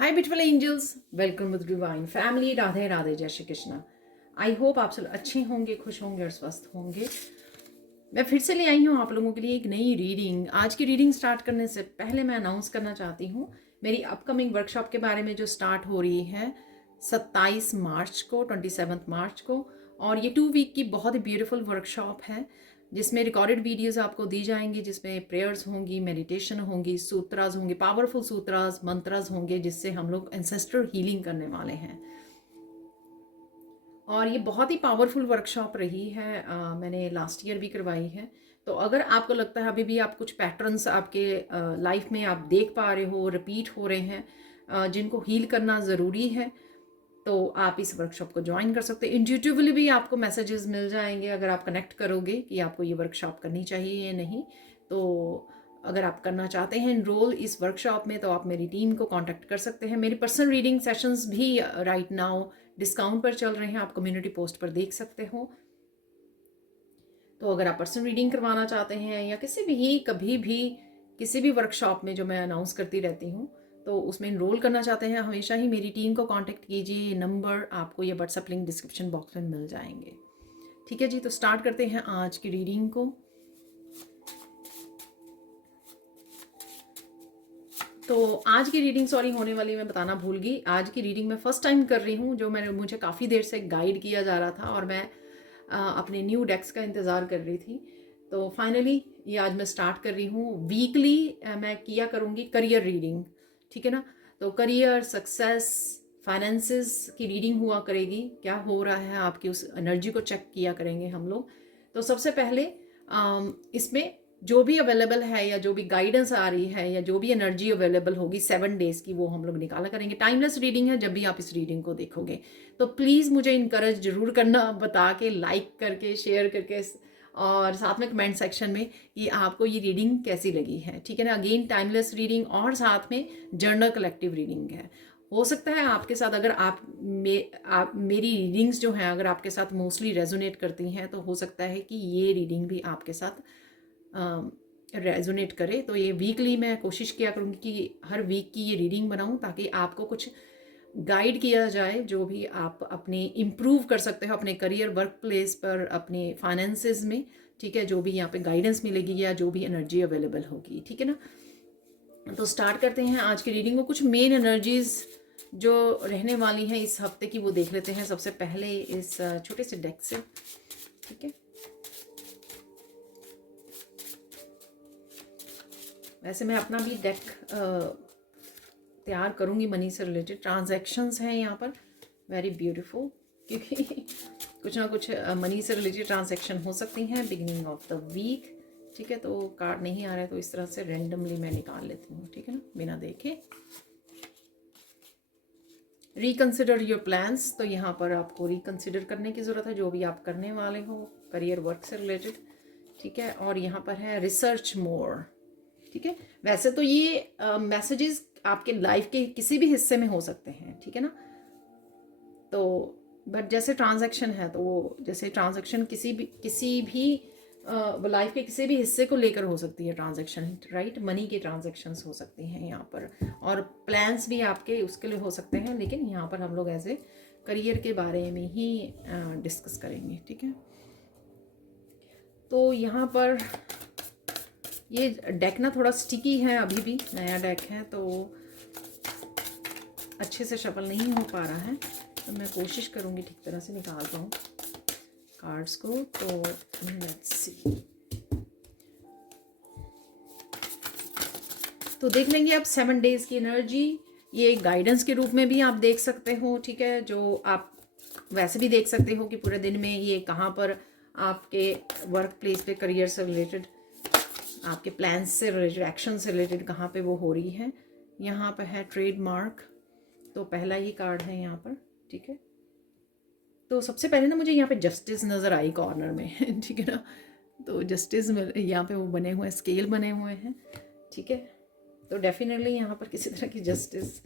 Hi beautiful angels, welcome with divine family. Radhe Radhe, जय Shri Krishna. I hope आप सब अच्छे होंगे, खुश होंगे और स्वस्थ होंगे। मैं फिर से ले आई हूँ आप लोगों के लिए एक नई रीडिंग। आज की रीडिंग स्टार्ट करने से पहले मैं अनाउंस करना चाहती हूँ मेरी अपकमिंग वर्कशॉप के बारे में, जो स्टार्ट हो रही है 27 मार्च को, 27 मार्च को। और ये 2 वीक की बहुत ही ब्यूटीफुल वर्कशॉप है जिसमें रिकॉर्डेड वीडियोस आपको दी जाएंगी, जिसमें प्रेयर्स होंगी, मेडिटेशन होंगी, सूत्रास होंगे, पावरफुल सूत्रास, मंत्रास होंगे, जिससे हम लोग एंसेस्ट्रल हीलिंग करने वाले हैं। और ये बहुत ही पावरफुल वर्कशॉप रही है। मैंने लास्ट ईयर भी करवाई है। तो अगर आपको लगता है अभी भी आप कुछ पैटर्न्स आपके लाइफ में आप देख पा रहे हो, रिपीट हो रहे हैं, जिनको हील करना ज़रूरी है, तो आप इस वर्कशॉप को ज्वाइन कर सकते हैं। इंट्यूटिवली भी आपको मैसेजेस मिल जाएंगे अगर आप कनेक्ट करोगे कि आपको ये वर्कशॉप करनी चाहिए या नहीं। तो अगर आप करना चाहते हैं इनरोल इस वर्कशॉप में, तो आप मेरी टीम को कांटेक्ट कर सकते हैं। मेरी पर्सनल रीडिंग सेशंस भी राइट नाउ डिस्काउंट पर चल रहे हैं, आप कम्युनिटी पोस्ट पर देख सकते हो। तो अगर आप पर्सनल रीडिंग करवाना चाहते हैं या कभी भी किसी भी वर्कशॉप में जो मैं अनाउंस करती रहती हूँ, तो उसमें इनरोल करना चाहते हैं, हमेशा ही मेरी टीम को कांटेक्ट कीजिए। नंबर आपको ये व्हाट्सएप लिंक डिस्क्रिप्शन बॉक्स में मिल जाएंगे। ठीक है जी, तो स्टार्ट करते हैं आज की रीडिंग को। तो आज की रीडिंग सॉरी होने वाली मैं बताना भूल गई। आज की रीडिंग मैं फर्स्ट टाइम कर रही हूँ, जो मुझे काफ़ी देर से गाइड किया जा रहा था और मैं अपने न्यू डेक्स का इंतज़ार कर रही थी। तो फाइनली ये आज मैं स्टार्ट कर रही हूँ। वीकली मैं किया करूँगी करियर रीडिंग, ठीक है ना। तो करियर, सक्सेस, फाइनेंसेस की रीडिंग हुआ करेगी। क्या हो रहा है आपकी उस एनर्जी को चेक किया करेंगे हम लोग। तो सबसे पहले इसमें जो भी अवेलेबल है या जो भी गाइडेंस आ रही है या जो भी एनर्जी अवेलेबल होगी 7 डेज की, वो हम लोग निकाला करेंगे। टाइमलेस रीडिंग है जब भी आप इस रीडिंग को देखोगे। तो प्लीज़ मुझे इनकरेज जरूर करना, बता के, लाइक करके, शेयर करके, और साथ में कमेंट सेक्शन में कि आपको ये रीडिंग कैसी लगी है। ठीक है ना। अगेन टाइमलेस रीडिंग और साथ में जर्नल कलेक्टिव रीडिंग है। हो सकता है आपके साथ, अगर आप मेरी रीडिंग्स जो हैं अगर आपके साथ मोस्टली रेजोनेट करती हैं, तो हो सकता है कि ये रीडिंग भी आपके साथ रेजोनेट करे। तो ये वीकली मैं कोशिश किया करूँगी कि हर वीक की ये रीडिंग बनाऊँ, ताकि आपको कुछ गाइड किया जाए जो भी आप अपने इम्प्रूव कर सकते हो अपने करियर, वर्क प्लेस पर, अपने फाइनेंसेस में। ठीक है, जो भी यहाँ पे गाइडेंस मिलेगी या जो भी एनर्जी अवेलेबल होगी। ठीक है ना। तो स्टार्ट करते हैं आज की रीडिंग को। कुछ मेन एनर्जीज जो रहने वाली हैं इस हफ्ते की, वो देख लेते हैं सबसे पहले इस छोटे से डेक से। ठीक है, वैसे मैं अपना भी डेक तैयार करूँगी मनी से रिलेटेड। ट्रांजैक्शंस हैं यहाँ पर वेरी ब्यूटीफुल, क्योंकि कुछ ना कुछ मनी से रिलेटेड ट्रांजैक्शन हो सकती हैं बिगिनिंग ऑफ द वीक। ठीक है, तो कार्ड नहीं आ रहा है तो इस तरह से रैंडमली मैं निकाल लेती हूँ। ठीक है ना, बिना देखे। रिकन्सिडर योर प्लान्स, तो यहाँ पर आपको रिकन्सिडर करने की ज़रूरत है जो भी आप करने वाले हो करियर, वर्क से रिलेटेड। ठीक है, और यहाँ पर है रिसर्च मोर। ठीक है, वैसे तो ये मैसेजेस आपके लाइफ के किसी भी हिस्से में हो सकते हैं। ठीक है ना। तो बट जैसे ट्रांजैक्शन है, तो वो जैसे ट्रांजैक्शन किसी भी लाइफ के किसी भी हिस्से को लेकर हो सकती है ट्रांजैक्शन, राइट। मनी की ट्रांजैक्शंस हो सकती हैं यहाँ पर, और प्लान्स भी आपके उसके लिए हो सकते हैं, लेकिन यहाँ पर हम लोग ऐसे करियर के बारे में ही डिस्कस करेंगे। ठीक है, तो यहाँ पर ये डेक ना थोड़ा स्टिकी है, अभी भी नया डेक है तो अच्छे से शफल नहीं हो पा रहा है। तो मैं कोशिश करूँगी ठीक तरह से निकाल पाऊँ कार्ड्स को। तो लेट्स सी, तो देख लेंगे अब 7 डेज की एनर्जी। ये गाइडेंस के रूप में भी आप देख सकते हो। ठीक है, जो आप वैसे भी देख सकते हो कि पूरे दिन में ये कहाँ पर आपके वर्क प्लेस पे, करियर से रिलेटेड, आपके प्लान्स से रिलेटेड, एक्शन से रिलेटेड कहाँ पे वो हो रही है। यहाँ पर है ट्रेडमार्क, तो पहला ही कार्ड है यहाँ पर। ठीक है, तो सबसे पहले ना मुझे यहाँ पे जस्टिस नज़र आई कॉर्नर में। ठीक है ना, तो जस्टिस में यहाँ पे वो बने हुए स्केल बने हुए हैं। ठीक है, तो डेफिनेटली यहाँ पर किसी तरह की जस्टिस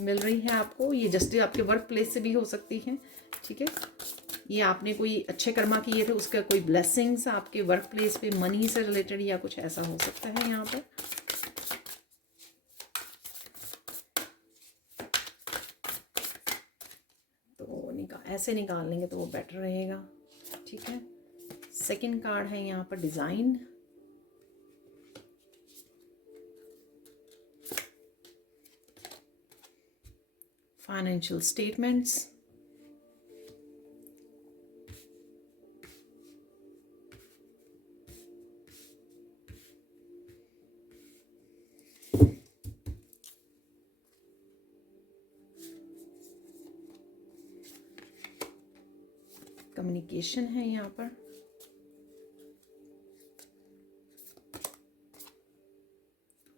मिल रही है आपको। ये जस्टिस आपके वर्क प्लेस से भी हो सकती है। ठीक है, ये आपने कोई अच्छे कर्मा किए थे, उसका कोई ब्लेसिंग्स आपके वर्क प्लेस पे मनी से रिलेटेड या कुछ ऐसा हो सकता है यहाँ पर। ऐसे निकाल लेंगे तो वो बेटर रहेगा, ठीक है। सेकंड कार्ड है यहाँ पर डिज़ाइन, फाइनेंशियल स्टेटमेंट्स, कम्युनिकेशन है यहाँ पर,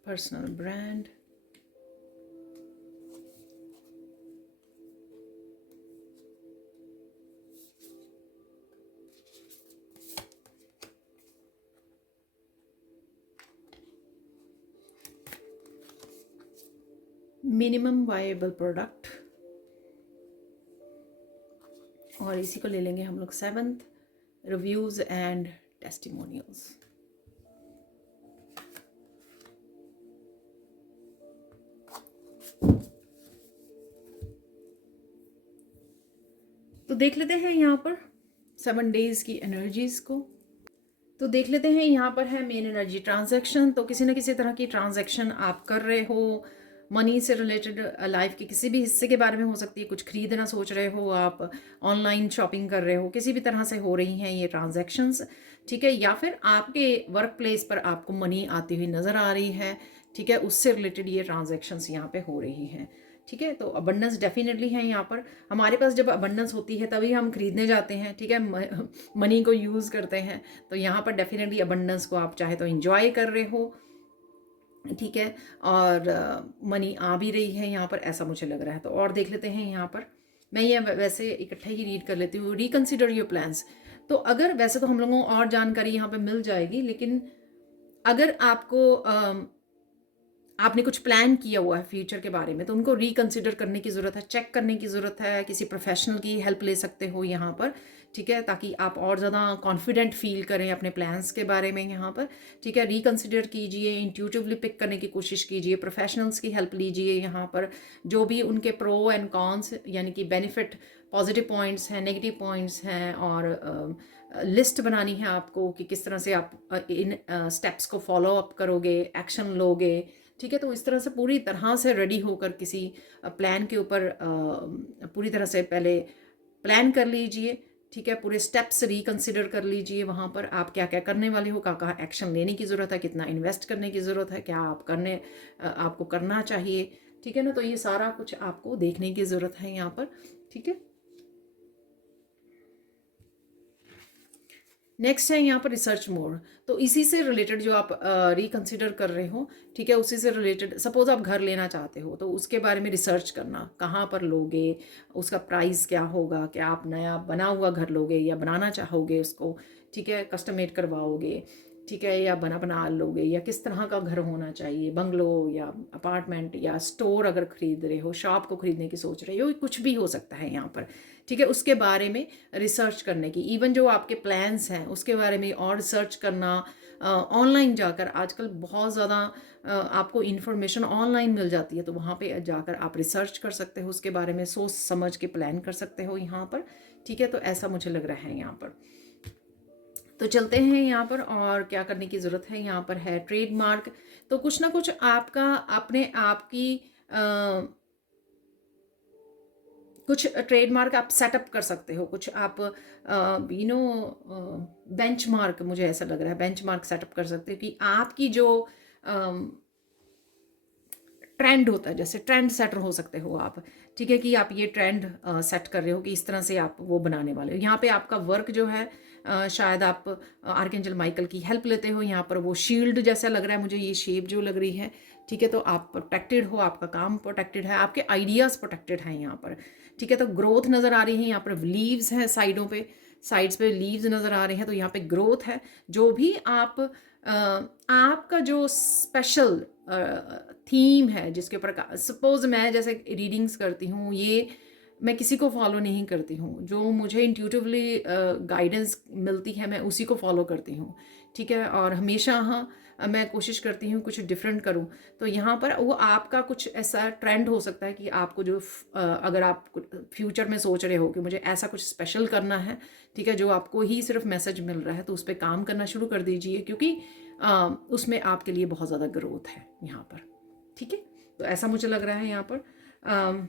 पर्सनल ब्रांड, मिनिमम वायेबल प्रोडक्ट, और इसी को ले लेंगे हम लोग सेवंथ, रिव्यूज एंड टेस्टिमोनियल्स। तो देख लेते हैं यहाँ पर 7 डेज की एनर्जीज को। तो देख लेते हैं यहाँ पर है मेन एनर्जी ट्रांजैक्शन। तो किसी न किसी तरह की ट्रांजैक्शन आप कर रहे हो, मनी से रिलेटेड लाइफ के किसी भी हिस्से के बारे में हो सकती है, कुछ खरीदना सोच रहे हो आप, ऑनलाइन शॉपिंग कर रहे हो, किसी भी तरह से हो रही हैं ये ट्रांजैक्शंस, ठीक है। या फिर आपके वर्क प्लेस पर आपको मनी आती हुई नज़र आ रही है, ठीक है, उससे रिलेटेड ये ट्रांजैक्शंस यहाँ पे हो रही हैं, ठीक है। तो अबंडेंस डेफिनेटली है यहाँ पर। हमारे पास जब अबंडेंस होती है तभी हम खरीदने जाते हैं, ठीक है, मनी को यूज़ करते हैं। तो यहाँ पर डेफिनेटली अबंडेंस को आप चाहे तो इंजॉय कर रहे हो, ठीक है, और मनी आ भी रही है यहाँ पर, ऐसा मुझे लग रहा है। तो और देख लेते हैं यहाँ पर, मैं ये वैसे इकट्ठे ही रीड कर लेती हूँ। Reconsider your plans. तो अगर वैसे तो हम लोगों को और जानकारी यहाँ पे मिल जाएगी, लेकिन अगर आपको आपने कुछ प्लान किया हुआ है फ्यूचर के बारे में, तो उनको रिकन्सिडर करने की ज़रूरत है, चेक करने की ज़रूरत है, किसी प्रोफेशनल की हेल्प ले सकते हो यहाँ पर, ठीक है, ताकि आप और ज़्यादा कॉन्फिडेंट फील करें अपने प्लान्स के बारे में यहाँ पर, ठीक है। रिकन्सिडर कीजिए, इंट्यूटिवली पिक करने की कोशिश कीजिए, प्रोफेशनल्स की हेल्प लीजिए यहाँ पर, जो भी उनके प्रो एंड कॉन्स यानी कि बेनिफिट, पॉजिटिव पॉइंट्स हैं, नेगेटिव पॉइंट्स हैं, और लिस्ट बनानी है आपको कि किस तरह से आप इन स्टेप्स को फॉलो अप करोगे, एक्शन लोगे, ठीक है। तो इस तरह से पूरी तरह से रेडी होकर किसी प्लान के ऊपर पूरी तरह से पहले प्लान कर लीजिए, ठीक है, पूरे स्टेप्स रिकंसिडर कर लीजिए, वहाँ पर आप क्या क्या करने वाले हो, क्या एक्शन लेने की ज़रूरत है, कितना इन्वेस्ट करने की ज़रूरत है, क्या आप आपको करना चाहिए, ठीक है ना। तो ये सारा कुछ आपको देखने की ज़रूरत है यहाँ पर, ठीक है। नेक्स्ट है यहाँ पर रिसर्च मोड। तो इसी से रिलेटेड जो आप रिकंसिडर कर रहे हो, ठीक है, उसी से रिलेटेड सपोज आप घर लेना चाहते हो, तो उसके बारे में रिसर्च करना, कहाँ पर लोगे, उसका प्राइस क्या होगा, क्या आप नया बना हुआ घर लोगे या बनाना चाहोगे उसको, ठीक है, कस्टमेड करवाओगे, ठीक है, या बना लोगे, या किस तरह का घर होना चाहिए, बंगलो या अपार्टमेंट या स्टोर अगर खरीद रहे हो, शॉप को खरीदने की सोच रहे हो, कुछ भी हो सकता है यहाँ पर, ठीक है। उसके बारे में रिसर्च करने की, इवन जो आपके प्लान्स हैं उसके बारे में और रिसर्च करना, ऑनलाइन जाकर आजकल बहुत ज़्यादा आपको इन्फॉर्मेशन ऑनलाइन मिल जाती है, तो वहाँ पे जाकर आप रिसर्च कर सकते हो, उसके बारे में सोच समझ के प्लान कर सकते हो यहाँ पर, ठीक है। तो ऐसा मुझे लग रहा है यहाँ पर। तो चलते हैं यहाँ पर, और क्या करने की ज़रूरत है यहाँ पर है ट्रेडमार्क। तो कुछ ना कुछ आपका अपने आप की कुछ ट्रेडमार्क आप सेटअप कर सकते हो, कुछ आप बेंचमार्क, मुझे ऐसा लग रहा है बेंचमार्क सेटअप कर सकते हो कि आपकी जो ट्रेंड होता है, जैसे ट्रेंड सेटर हो सकते हो आप, ठीक है, कि आप ये ट्रेंड सेट कर रहे हो कि इस तरह से आप वो बनाने वाले हो। यहाँ पे आपका वर्क जो है शायद आप आर्कएंजल माइकल की हेल्प लेते हो, यहाँ पर वो शील्ड जैसा लग रहा है मुझे, ये शेप जो लग रही है, ठीक है। तो आप प्रोटेक्टेड हो, आपका काम प्रोटेक्टेड है, आपके आइडियाज़ प्रोटेक्टेड हैं यहाँ पर, ठीक है। तो ग्रोथ नज़र आ रही है यहाँ पर, लीव्स हैं साइडों पे, साइड्स पे लीव्स नज़र आ रहे हैं, तो यहाँ पे ग्रोथ है। जो भी आप आपका जो स्पेशल थीम है जिसके ऊपर सपोज मैं जैसे रीडिंग्स करती हूँ, ये मैं किसी को फॉलो नहीं करती हूँ, जो मुझे इंट्यूटिवली गाइडेंस मिलती है मैं उसी को फॉलो करती हूँ, ठीक है। और हमेशा हाँ मैं कोशिश करती हूँ कुछ डिफरेंट करूँ। तो यहाँ पर वो आपका कुछ ऐसा ट्रेंड हो सकता है कि आपको जो अगर आप फ्यूचर में सोच रहे हो कि मुझे ऐसा कुछ स्पेशल करना है, ठीक है, जो आपको ही सिर्फ मैसेज मिल रहा है, तो उस पर काम करना शुरू कर दीजिए, क्योंकि उसमें आपके लिए बहुत ज़्यादा ग्रोथ है यहाँ पर, ठीक है। तो ऐसा मुझे लग रहा है यहाँ पर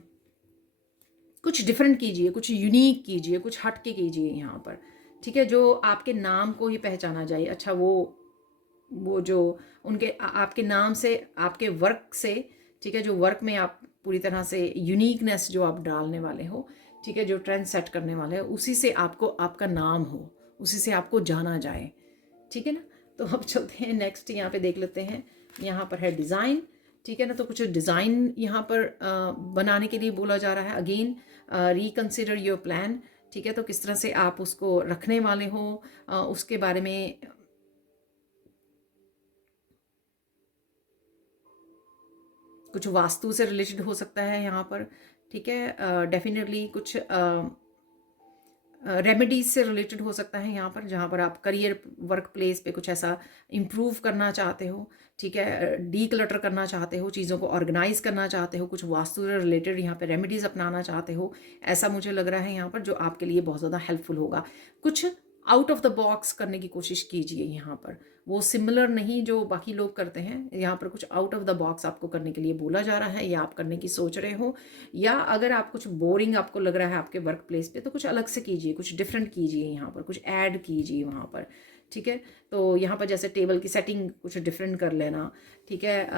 कुछ डिफरेंट कीजिए, कुछ यूनिक कीजिए, कुछ हट के कीजिए यहाँ पर, ठीक है, जो आपके नाम को ही पहचाना जाए। अच्छा, वो जो उनके आपके नाम से, आपके वर्क से, ठीक है, जो वर्क में आप पूरी तरह से यूनिकनेस जो आप डालने वाले हो, ठीक है, जो ट्रेंड सेट करने वाले हो, उसी से आपको आपका नाम हो, उसी से आपको जाना जाए, ठीक है ना। तो अब चलते हैं नेक्स्ट, यहाँ पे देख लेते हैं। यहाँ पर है डिज़ाइन, ठीक है ना। तो कुछ डिज़ाइन यहाँ पर बनाने के लिए बोला जा रहा है। अगेन रिकंसिडर योर प्लान, ठीक है। तो किस तरह से आप उसको रखने वाले हो, उसके बारे में कुछ वास्तु से रिलेटेड हो सकता है यहाँ पर, ठीक है। डेफिनेटली कुछ रेमेडीज से रिलेटेड हो सकता है यहाँ पर, जहाँ पर आप करियर वर्क प्लेस पे कुछ ऐसा इम्प्रूव करना चाहते हो, ठीक है, डी क्लटर करना चाहते हो, चीज़ों को ऑर्गेनाइज करना चाहते हो, कुछ वास्तु से रिलेटेड यहाँ पे रेमेडीज अपनाना चाहते हो, ऐसा मुझे लग रहा है यहाँ पर, जो आपके लिए बहुत ज़्यादा हेल्पफुल होगा। कुछ आउट ऑफ द बॉक्स करने की कोशिश कीजिए यहाँ पर, वो सिमिलर नहीं जो बाकी लोग करते हैं, यहाँ पर कुछ आउट ऑफ द बॉक्स आपको करने के लिए बोला जा रहा है, या आप करने की सोच रहे हो, या अगर आप कुछ बोरिंग आपको लग रहा है आपके वर्क प्लेस पे, तो कुछ अलग से कीजिए, कुछ डिफरेंट कीजिए यहाँ पर, कुछ ऐड कीजिए वहाँ पर, ठीक है। तो यहाँ पर जैसे टेबल की सेटिंग कुछ डिफरेंट कर लेना, ठीक है,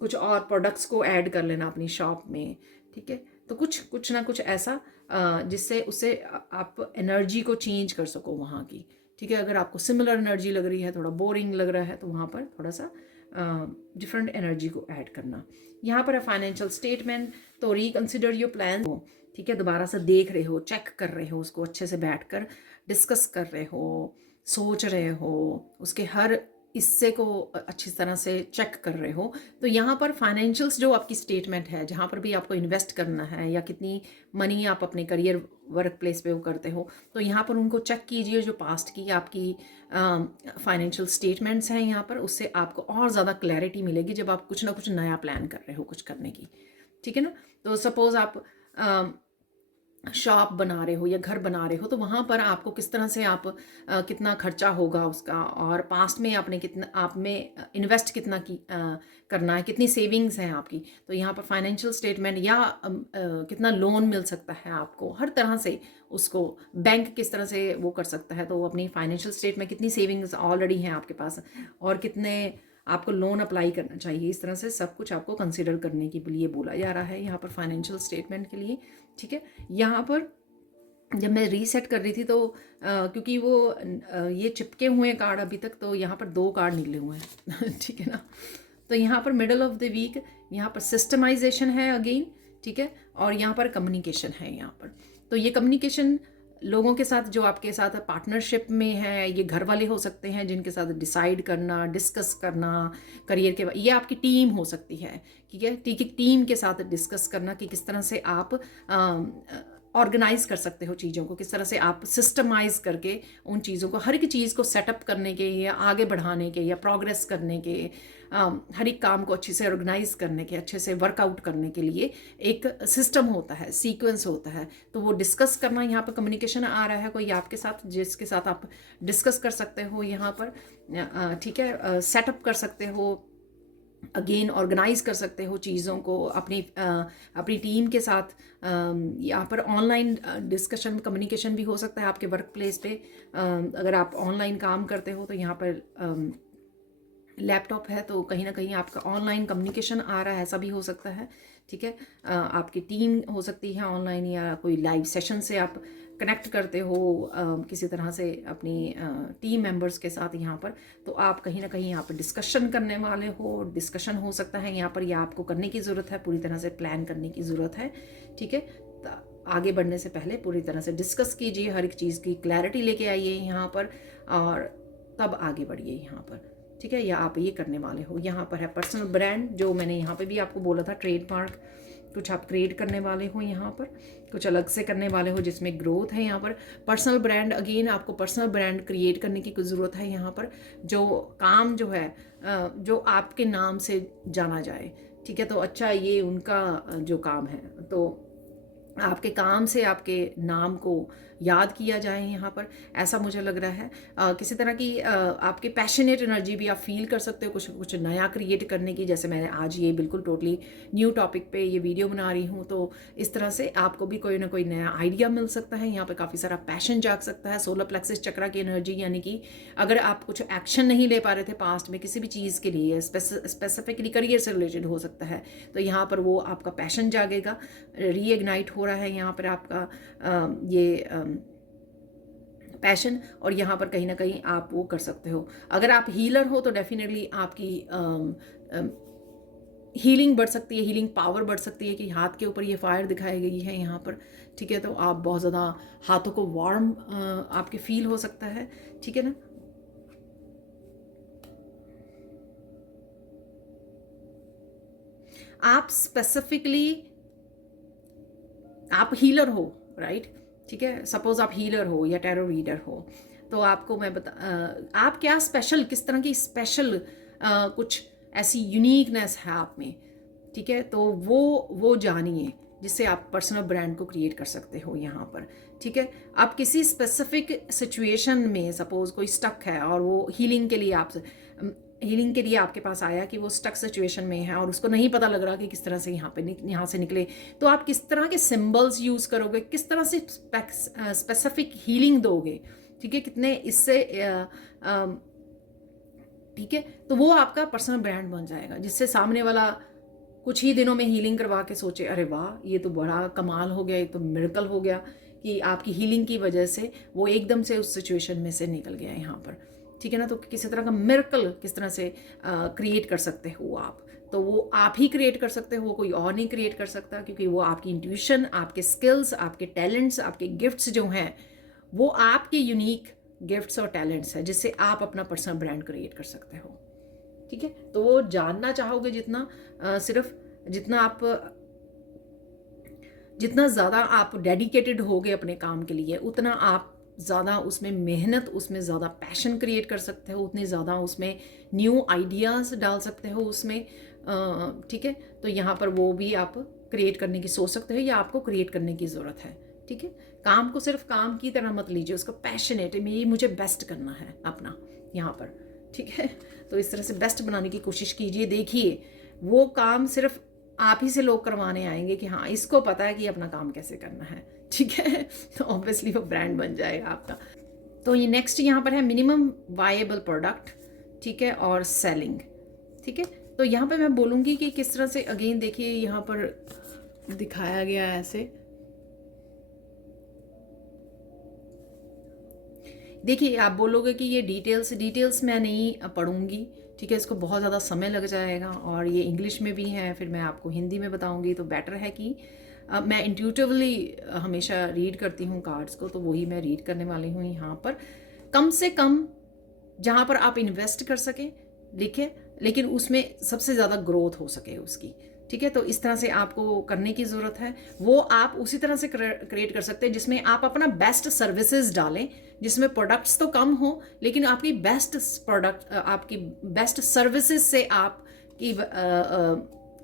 कुछ और प्रोडक्ट्स को ऐड कर लेना अपनी शॉप में, ठीक है। तो कुछ ना कुछ ऐसा जिससे उससे आप एनर्जी को चेंज कर सको वहाँ की, ठीक है। अगर आपको सिमिलर एनर्जी लग रही है, थोड़ा बोरिंग लग रहा है, तो वहाँ पर थोड़ा सा डिफरेंट एनर्जी को ऐड करना। यहाँ पर है फाइनेंशियल स्टेटमेंट, तो रिकंसिडर योर प्लान हो, ठीक है, दोबारा से देख रहे हो, चेक कर रहे हो, उसको अच्छे से बैठकर डिस्कस कर रहे हो, सोच रहे हो, उसके हर हिस्से को अच्छी तरह से चेक कर रहे हो। तो यहाँ पर फाइनेंशियल्स जो आपकी स्टेटमेंट है, जहाँ पर भी आपको इन्वेस्ट करना है, या कितनी मनी आप अपने करियर वर्क प्लेस पे वो करते हो, तो यहाँ पर उनको चेक कीजिए, जो पास्ट की आपकी फाइनेंशियल स्टेटमेंट्स हैं यहाँ पर, उससे आपको और ज़्यादा क्लैरिटी मिलेगी जब आप कुछ ना कुछ नया प्लान कर रहे हो कुछ करने की, ठीक है ना। तो सपोज़ आप शॉप बना रहे हो या घर बना रहे हो, तो वहाँ पर आपको किस तरह से आप कितना खर्चा होगा उसका, और पास्ट में आपने कितना, आप में इन्वेस्ट कितना करना है, कितनी सेविंग्स हैं आपकी। तो यहाँ पर फाइनेंशियल स्टेटमेंट, या कितना लोन मिल सकता है आपको, हर तरह से उसको बैंक किस तरह से वो कर सकता है, तो अपनी फाइनेंशियल स्टेट में कितनी सेविंग्स ऑलरेडी हैं आपके पास, और कितने आपको लोन अप्लाई करना चाहिए, इस तरह से सब कुछ आपको कंसिडर करने के लिए बोला जा रहा है यहाँ पर फाइनेंशियल स्टेटमेंट के लिए, ठीक है। यहाँ पर जब मैं रीसेट कर रही थी, तो क्योंकि वो ये चिपके हुए हैं कार्ड अभी तक, तो यहाँ पर 2 कार्ड निकले हुए हैं ठीक है ना। तो यहाँ पर मिडल ऑफ द वीक, यहाँ पर सिस्टमाइजेशन है अगेन, ठीक है, और यहाँ पर कम्युनिकेशन है यहाँ पर। तो ये कम्युनिकेशन लोगों के साथ जो आपके साथ पार्टनरशिप में है, ये घर वाले हो सकते हैं जिनके साथ डिसाइड करना, डिस्कस करना करियर के, ये आपकी टीम हो सकती है, ठीक है, ठीक है, टीम के साथ डिस्कस करना कि किस तरह से आप ऑर्गेनाइज कर सकते हो चीज़ों को, किस तरह से आप सिस्टमाइज करके उन चीज़ों को, हर एक चीज़ को सेटअप करने के, या आगे बढ़ाने के, या प्रोग्रेस करने के, हर एक काम को अच्छे से ऑर्गेनाइज करने के, अच्छे से वर्कआउट करने के लिए एक सिस्टम होता है, सीक्वेंस होता है। तो वो डिस्कस करना, यहाँ पर कम्युनिकेशन आ रहा है कोई आपके साथ, जिसके साथ आप डिस्कस कर सकते हो यहाँ पर, ठीक है, सेटअप कर सकते हो, अगेन ऑर्गेनाइज कर सकते हो चीज़ों को अपनी टीम के साथ। यहाँ पर ऑनलाइन डिस्कशन कम्युनिकेशन भी हो सकता है आपके वर्क प्लेस पे, अगर आप ऑनलाइन काम करते हो, तो यहाँ पर लैपटॉप है, तो कहीं ना कहीं आपका ऑनलाइन कम्युनिकेशन आ रहा है, ऐसा भी हो सकता है, ठीक है। आपकी टीम हो सकती है ऑनलाइन, या कोई लाइव सेशन से आप कनेक्ट करते हो किसी तरह से अपनी टीम मेंबर्स के साथ यहाँ पर, तो आप कहीं ना कहीं यहाँ पर डिस्कशन करने वाले हो, डिस्कशन हो सकता है यहाँ पर, या आपको करने की ज़रूरत है, पूरी तरह से प्लान करने की ज़रूरत है, ठीक है। आगे बढ़ने से पहले पूरी तरह से डिस्कस कीजिए, हर एक चीज़ की क्लैरिटी लेके आइए यहाँ पर, और तब आगे बढ़िए यहाँ पर, ठीक है, या आप ये करने वाले हो। यहाँ पर है पर्सनल ब्रांड, जो मैंने यहाँ पे भी आपको बोला था, ट्रेडमार्क कुछ आप क्रिएट करने वाले हो यहाँ पर, कुछ अलग से करने वाले हो जिसमें ग्रोथ है यहाँ पर। पर्सनल ब्रांड, अगेन आपको पर्सनल ब्रांड क्रिएट करने की कुछ ज़रूरत है यहाँ पर, जो काम जो है जो आपके नाम से जाना जाए, ठीक है। तो अच्छा, ये उनका जो काम है, तो आपके काम से आपके नाम को याद किया जाए यहाँ पर, ऐसा मुझे लग रहा है। किसी तरह की आपके पैशनेट एनर्जी भी आप फील कर सकते हो कुछ कुछ नया क्रिएट करने की। जैसे मैंने आज ये बिल्कुल टोटली न्यू टॉपिक पे ये वीडियो बना रही हूँ, तो इस तरह से आपको भी कोई ना कोई नया आइडिया मिल सकता है यहाँ पे, काफ़ी सारा पैशन जाग सकता है। सोलर प्लेक्सिस चक्रा की एनर्जी, यानी कि अगर आप कुछ एक्शन नहीं ले पा रहे थे पास्ट में किसी भी चीज़ के लिए, स्पेसिफिकली करियर से रिलेटेड हो सकता है, तो यहाँ पर वो आपका पैशन जागेगा, रीइग्नाइट हो रहा है यहाँ पर आपका ये पैशन, और यहाँ पर कहीं ना कहीं आप वो कर सकते हो। अगर आप हीलर हो तो डेफिनेटली आपकी हीलिंग बढ़ सकती है, हीलिंग पावर बढ़ सकती है, कि हाथ के ऊपर ये फायर दिखाई गई है यहाँ पर, ठीक है। तो आप बहुत ज़्यादा हाथों को वार्म आपके फील हो सकता है, ठीक है ना। आप स्पेसिफिकली आप हीलर हो, राइट, ठीक है। सपोज आप हीलर हो या टैरो रीडर हो, तो आपको मैं आप क्या स्पेशल, किस तरह की स्पेशल कुछ ऐसी यूनिकनेस है आप में, ठीक है। तो वो जानिए, जिससे आप पर्सनल ब्रांड को क्रिएट कर सकते हो यहाँ पर, ठीक है। आप किसी स्पेसिफिक सिचुएशन में, सपोज कोई स्टक है और वो हीलिंग के लिए आपके पास आया, कि वो स्टक सिचुएशन में है और उसको नहीं पता लग रहा कि किस तरह से यहाँ से निकले, तो आप किस तरह के सिंबल्स यूज़ करोगे, किस तरह से स्पेसिफिक हीलिंग दोगे, ठीक है, कितने इससे ठीक है। तो वो आपका पर्सनल ब्रांड बन जाएगा, जिससे सामने वाला कुछ ही दिनों में हीलिंग करवा के सोचे, अरे वाह, ये तो बड़ा कमाल हो गया, ये तो मिरेकल हो गया, कि आपकी हीलिंग की वजह से वो एकदम से उस सिचुएशन में से निकल गया यहाँ पर, ठीक है ना। तो किसी तरह का मिरेकल किस तरह से क्रिएट कर सकते हो आप, तो वो आप ही क्रिएट कर सकते हो, कोई और नहीं क्रिएट कर सकता, क्योंकि वो आपकी इंट्यूशन, आपके स्किल्स, आपके टैलेंट्स, आपके गिफ्ट्स जो हैं, वो आपके यूनिक गिफ्ट्स और टैलेंट्स हैं, जिससे आप अपना पर्सनल ब्रांड क्रिएट कर सकते हो, ठीक है। तो वो जानना चाहोगे जितना, सिर्फ जितना ज़्यादा आप डेडिकेटेड होगे अपने काम के लिए, उतना आप ज़्यादा उसमें मेहनत, उसमें ज़्यादा पैशन क्रिएट कर सकते हो, उतनी ज़्यादा उसमें न्यू आइडियाज़ डाल सकते हो उसमें, ठीक है। तो यहाँ पर वो भी आप क्रिएट करने की सोच सकते हो, या आपको क्रिएट करने की ज़रूरत है, ठीक है। काम को सिर्फ काम की तरह मत लीजिए, उसको पैशनेट, ये मुझे बेस्ट करना है अपना यहाँ पर, ठीक है। तो इस तरह से बेस्ट बनाने की कोशिश कीजिए। देखिए, वो काम सिर्फ आप ही से लोग करवाने आएंगे कि हाँ, इसको पता है कि अपना काम कैसे करना है, ठीक है। तो ऑब्वियसली वो ब्रांड बन जाएगा आपका। तो ये नेक्स्ट यहाँ पर है मिनिमम वायेबल प्रोडक्ट, ठीक है, और सेलिंग, ठीक है। तो यहाँ पे मैं बोलूँगी कि किस तरह से, अगेन देखिए यहाँ पर दिखाया गया है ऐसे, देखिए आप बोलोगे कि ये डिटेल्स मैं नहीं पढ़ूंगी, ठीक है, इसको बहुत ज़्यादा समय लग जाएगा, और ये इंग्लिश में भी है, फिर मैं आपको हिंदी में बताऊंगी, तो बेटर है कि मैं इंट्यूटिवली हमेशा रीड करती हूँ कार्ड्स को, तो वही मैं रीड करने वाली हूँ यहाँ पर। कम से कम जहाँ पर आप इन्वेस्ट कर सकें लिखे, लेकिन उसमें सबसे ज़्यादा ग्रोथ हो सके उसकी, ठीक है। तो इस तरह से आपको करने की ज़रूरत है। वो आप उसी तरह से क्रिएट कर सकते हैं जिसमें आप अपना बेस्ट सर्विसेज डालें, जिसमें प्रोडक्ट्स तो कम हो, लेकिन आपकी आपकी बेस्ट सर्विसेज से आपकी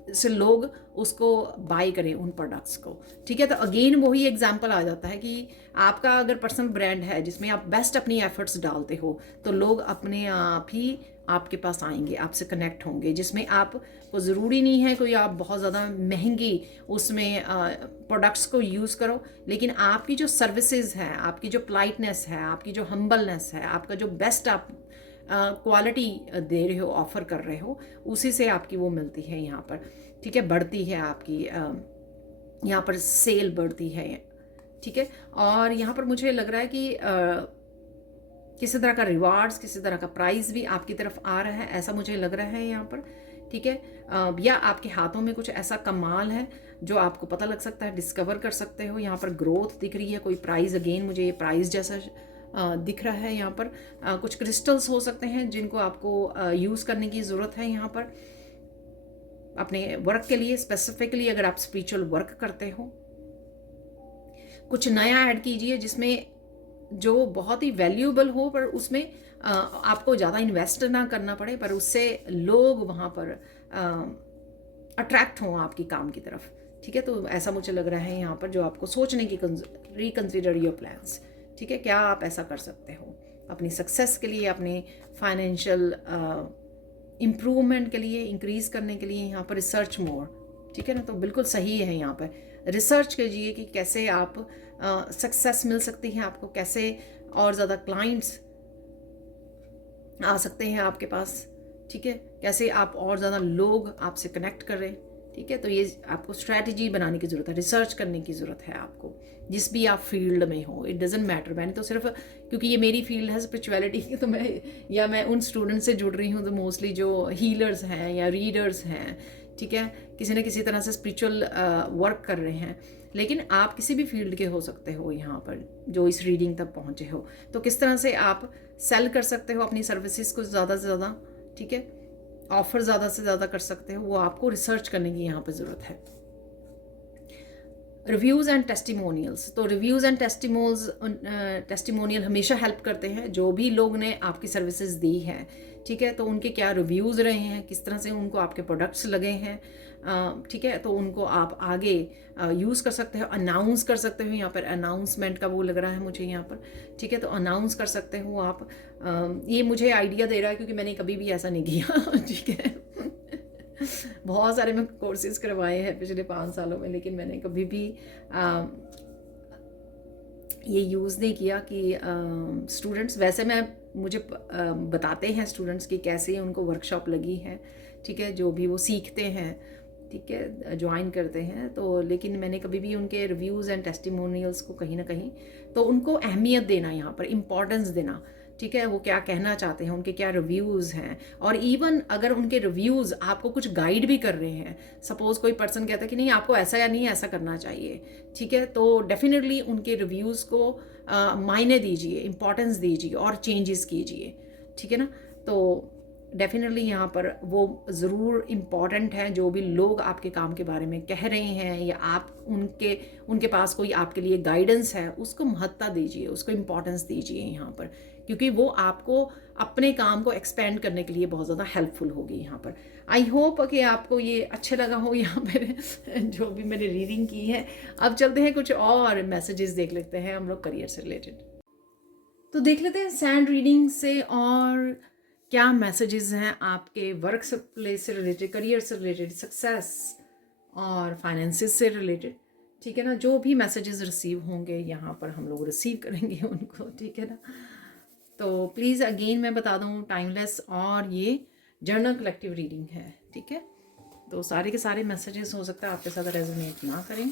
से लोग उसको बाय करें उन प्रोडक्ट्स को, ठीक है। तो अगेन वही एग्जांपल आ जाता है कि आपका अगर पर्सनल ब्रांड है जिसमें आप बेस्ट अपनी एफर्ट्स डालते हो, तो लोग अपने आप ही आपके पास आएंगे, आपसे कनेक्ट होंगे, जिसमें आपको ज़रूरी नहीं है कोई आप बहुत ज़्यादा महंगी उसमें प्रोडक्ट्स को यूज़ करो, लेकिन आपकी जो सर्विसेज हैं, आपकी जो पोलाइटनेस है, आपकी जो हम्बलनेस है, आपका जो बेस्ट आप क्वालिटी दे रहे हो, ऑफ़र कर रहे हो, उसी से आपकी वो मिलती है यहाँ पर, ठीक है, बढ़ती है आपकी यहाँ पर सेल बढ़ती है, ठीक है। और यहाँ पर मुझे लग रहा है कि किसी तरह का रिवार्ड्स, किसी तरह का प्राइज़ भी आपकी तरफ आ रहा है, ऐसा मुझे लग रहा है यहाँ पर, ठीक है। या आपके हाथों में कुछ ऐसा कमाल है जो आपको पता लग सकता है, डिस्कवर कर सकते हो। यहाँ पर ग्रोथ दिख रही है, कोई प्राइज़, अगेन मुझे ये प्राइज़ जैसा दिख रहा है यहाँ पर। कुछ क्रिस्टल्स हो सकते हैं जिनको आपको यूज़ करने की ज़रूरत है यहाँ पर, अपने वर्क के लिए स्पेसिफिकली अगर आप स्पिरिचुअल वर्क करते हो, कुछ नया ऐड कीजिए जिसमें जो बहुत ही वैल्यूएबल हो, पर उसमें आपको ज़्यादा इन्वेस्ट ना करना पड़े, पर उससे लोग वहाँ पर अट्रैक्ट हों आपकी काम की तरफ। ठीक है, तो ऐसा मुझे लग रहा है यहाँ पर जो आपको सोचने की, रिकंसिडर योर प्लान्स। ठीक है, क्या आप ऐसा कर सकते हो अपनी सक्सेस के लिए, अपने फाइनेंशियल इम्प्रूवमेंट के लिए, इंक्रीज करने के लिए यहाँ पर रिसर्च मोर। ठीक है ना, तो बिल्कुल सही है, यहाँ पर रिसर्च कीजिए कि कैसे आप सक्सेस मिल सकती है आपको, कैसे और ज़्यादा क्लाइंट्स आ सकते हैं आपके पास। ठीक है, कैसे आप और ज़्यादा लोग आपसे कनेक्ट करें। ठीक है, तो ये आपको स्ट्रैटेजी बनाने की ज़रूरत है, रिसर्च करने की ज़रूरत है आपको, जिस भी आप फील्ड में हो, इट डजेंट मैटर। मैंने तो सिर्फ, क्योंकि ये मेरी फील्ड है स्पिरिचुअलिटी की, तो मैं उन स्टूडेंट से जुड़ रही हूँ तो मोस्टली जो हीलर्स हैं या रीडर्स हैं, ठीक है, किसी न किसी तरह से स्पिरिचुअल वर्क कर रहे हैं। लेकिन आप किसी भी फील्ड के हो सकते हो यहाँ पर, जो इस रीडिंग तक पहुँचे हो। तो किस तरह से आप सेल कर सकते हो अपनी सर्विसेज को ज़्यादा से ज़्यादा, ठीक है, ऑफर ज़्यादा से ज़्यादा कर सकते हो, वो आपको रिसर्च करने की यहाँ पर ज़रूरत है। रिव्यूज़ एंड टेस्टिमोनियल्स, तो रिव्यूज़ एंड टेस्टिमोनियल हमेशा हेल्प करते हैं। जो भी लोग ने आपकी सर्विसेज दी हैं, ठीक है, तो उनके क्या रिव्यूज़ रहे हैं, किस तरह से उनको आपके प्रोडक्ट्स लगे हैं, ठीक है, तो उनको आप आगे यूज़ कर सकते हो, अनाउंस कर सकते हो। यहाँ पर अनाउंसमेंट का वो लग रहा है मुझे यहाँ पर, ठीक है, तो अनाउंस कर सकते हो आप। ये मुझे आइडिया दे रहा है क्योंकि मैंने कभी भी ऐसा नहीं किया। ठीक है, बहुत सारे मैं कोर्सेज करवाए हैं पिछले 5 सालों में, लेकिन मैंने कभी भी ये यूज़ नहीं किया कि स्टूडेंट्स, वैसे मुझे बताते हैं स्टूडेंट्स कि कैसे उनको वर्कशॉप लगी है, ठीक है, जो भी वो सीखते हैं, ठीक है, ज्वाइन करते हैं, तो लेकिन मैंने कभी भी उनके रिव्यूज़ एंड टेस्टिमोनियल्स को कहीं ना कहीं, तो उनको अहमियत देना, यहाँ पर इम्पॉर्टेंस देना, ठीक है, वो क्या कहना चाहते हैं, उनके क्या रिव्यूज़ हैं। और इवन अगर उनके रिव्यूज़ आपको कुछ गाइड भी कर रहे हैं, सपोज़ कोई पर्सन कहता है कि नहीं आपको ऐसा या नहीं ऐसा करना चाहिए, ठीक है, तो डेफिनेटली उनके रिव्यूज़ को मायने दीजिए, इम्पॉर्टेंस दीजिए और चेंजेस कीजिए। ठीक है ना, तो डेफिनेटली यहाँ पर वो ज़रूर इम्पॉर्टेंट है। जो भी लोग आपके काम के बारे में कह रहे हैं या आप उनके पास कोई आपके लिए गाइडेंस है, उसको महत्ता दीजिए, उसको इम्पॉर्टेंस दीजिए यहाँ पर, क्योंकि वो आपको अपने काम को एक्सपेंड करने के लिए बहुत ज़्यादा हेल्पफुल होगी यहाँ पर। आई होप कि आपको ये अच्छे लगा हो यहाँ पर जो भी मैंने रीडिंग की है। अब चलते हैं कुछ और मैसेजेस देख लेते हैं हम लोग करियर से रिलेटेड। तो देख लेते हैं सैंड रीडिंग से और क्या मैसेजेस हैं आपके वर्क प्लेस से रिलेटेड, करियर से रिलेटेड, सक्सेस और फाइनेंसिस से रिलेटेड। ठीक है ना, जो भी मैसेजेस रिसीव होंगे यहाँ पर हम लोग रिसीव करेंगे उनको। ठीक है ना, तो प्लीज़ अगेन मैं बता दूँ, टाइमलेस और ये जर्नल कलेक्टिव रीडिंग है। ठीक है, तो सारे के सारे मैसेजेस हो सकता है आपके साथ रेजोनेट ना करें।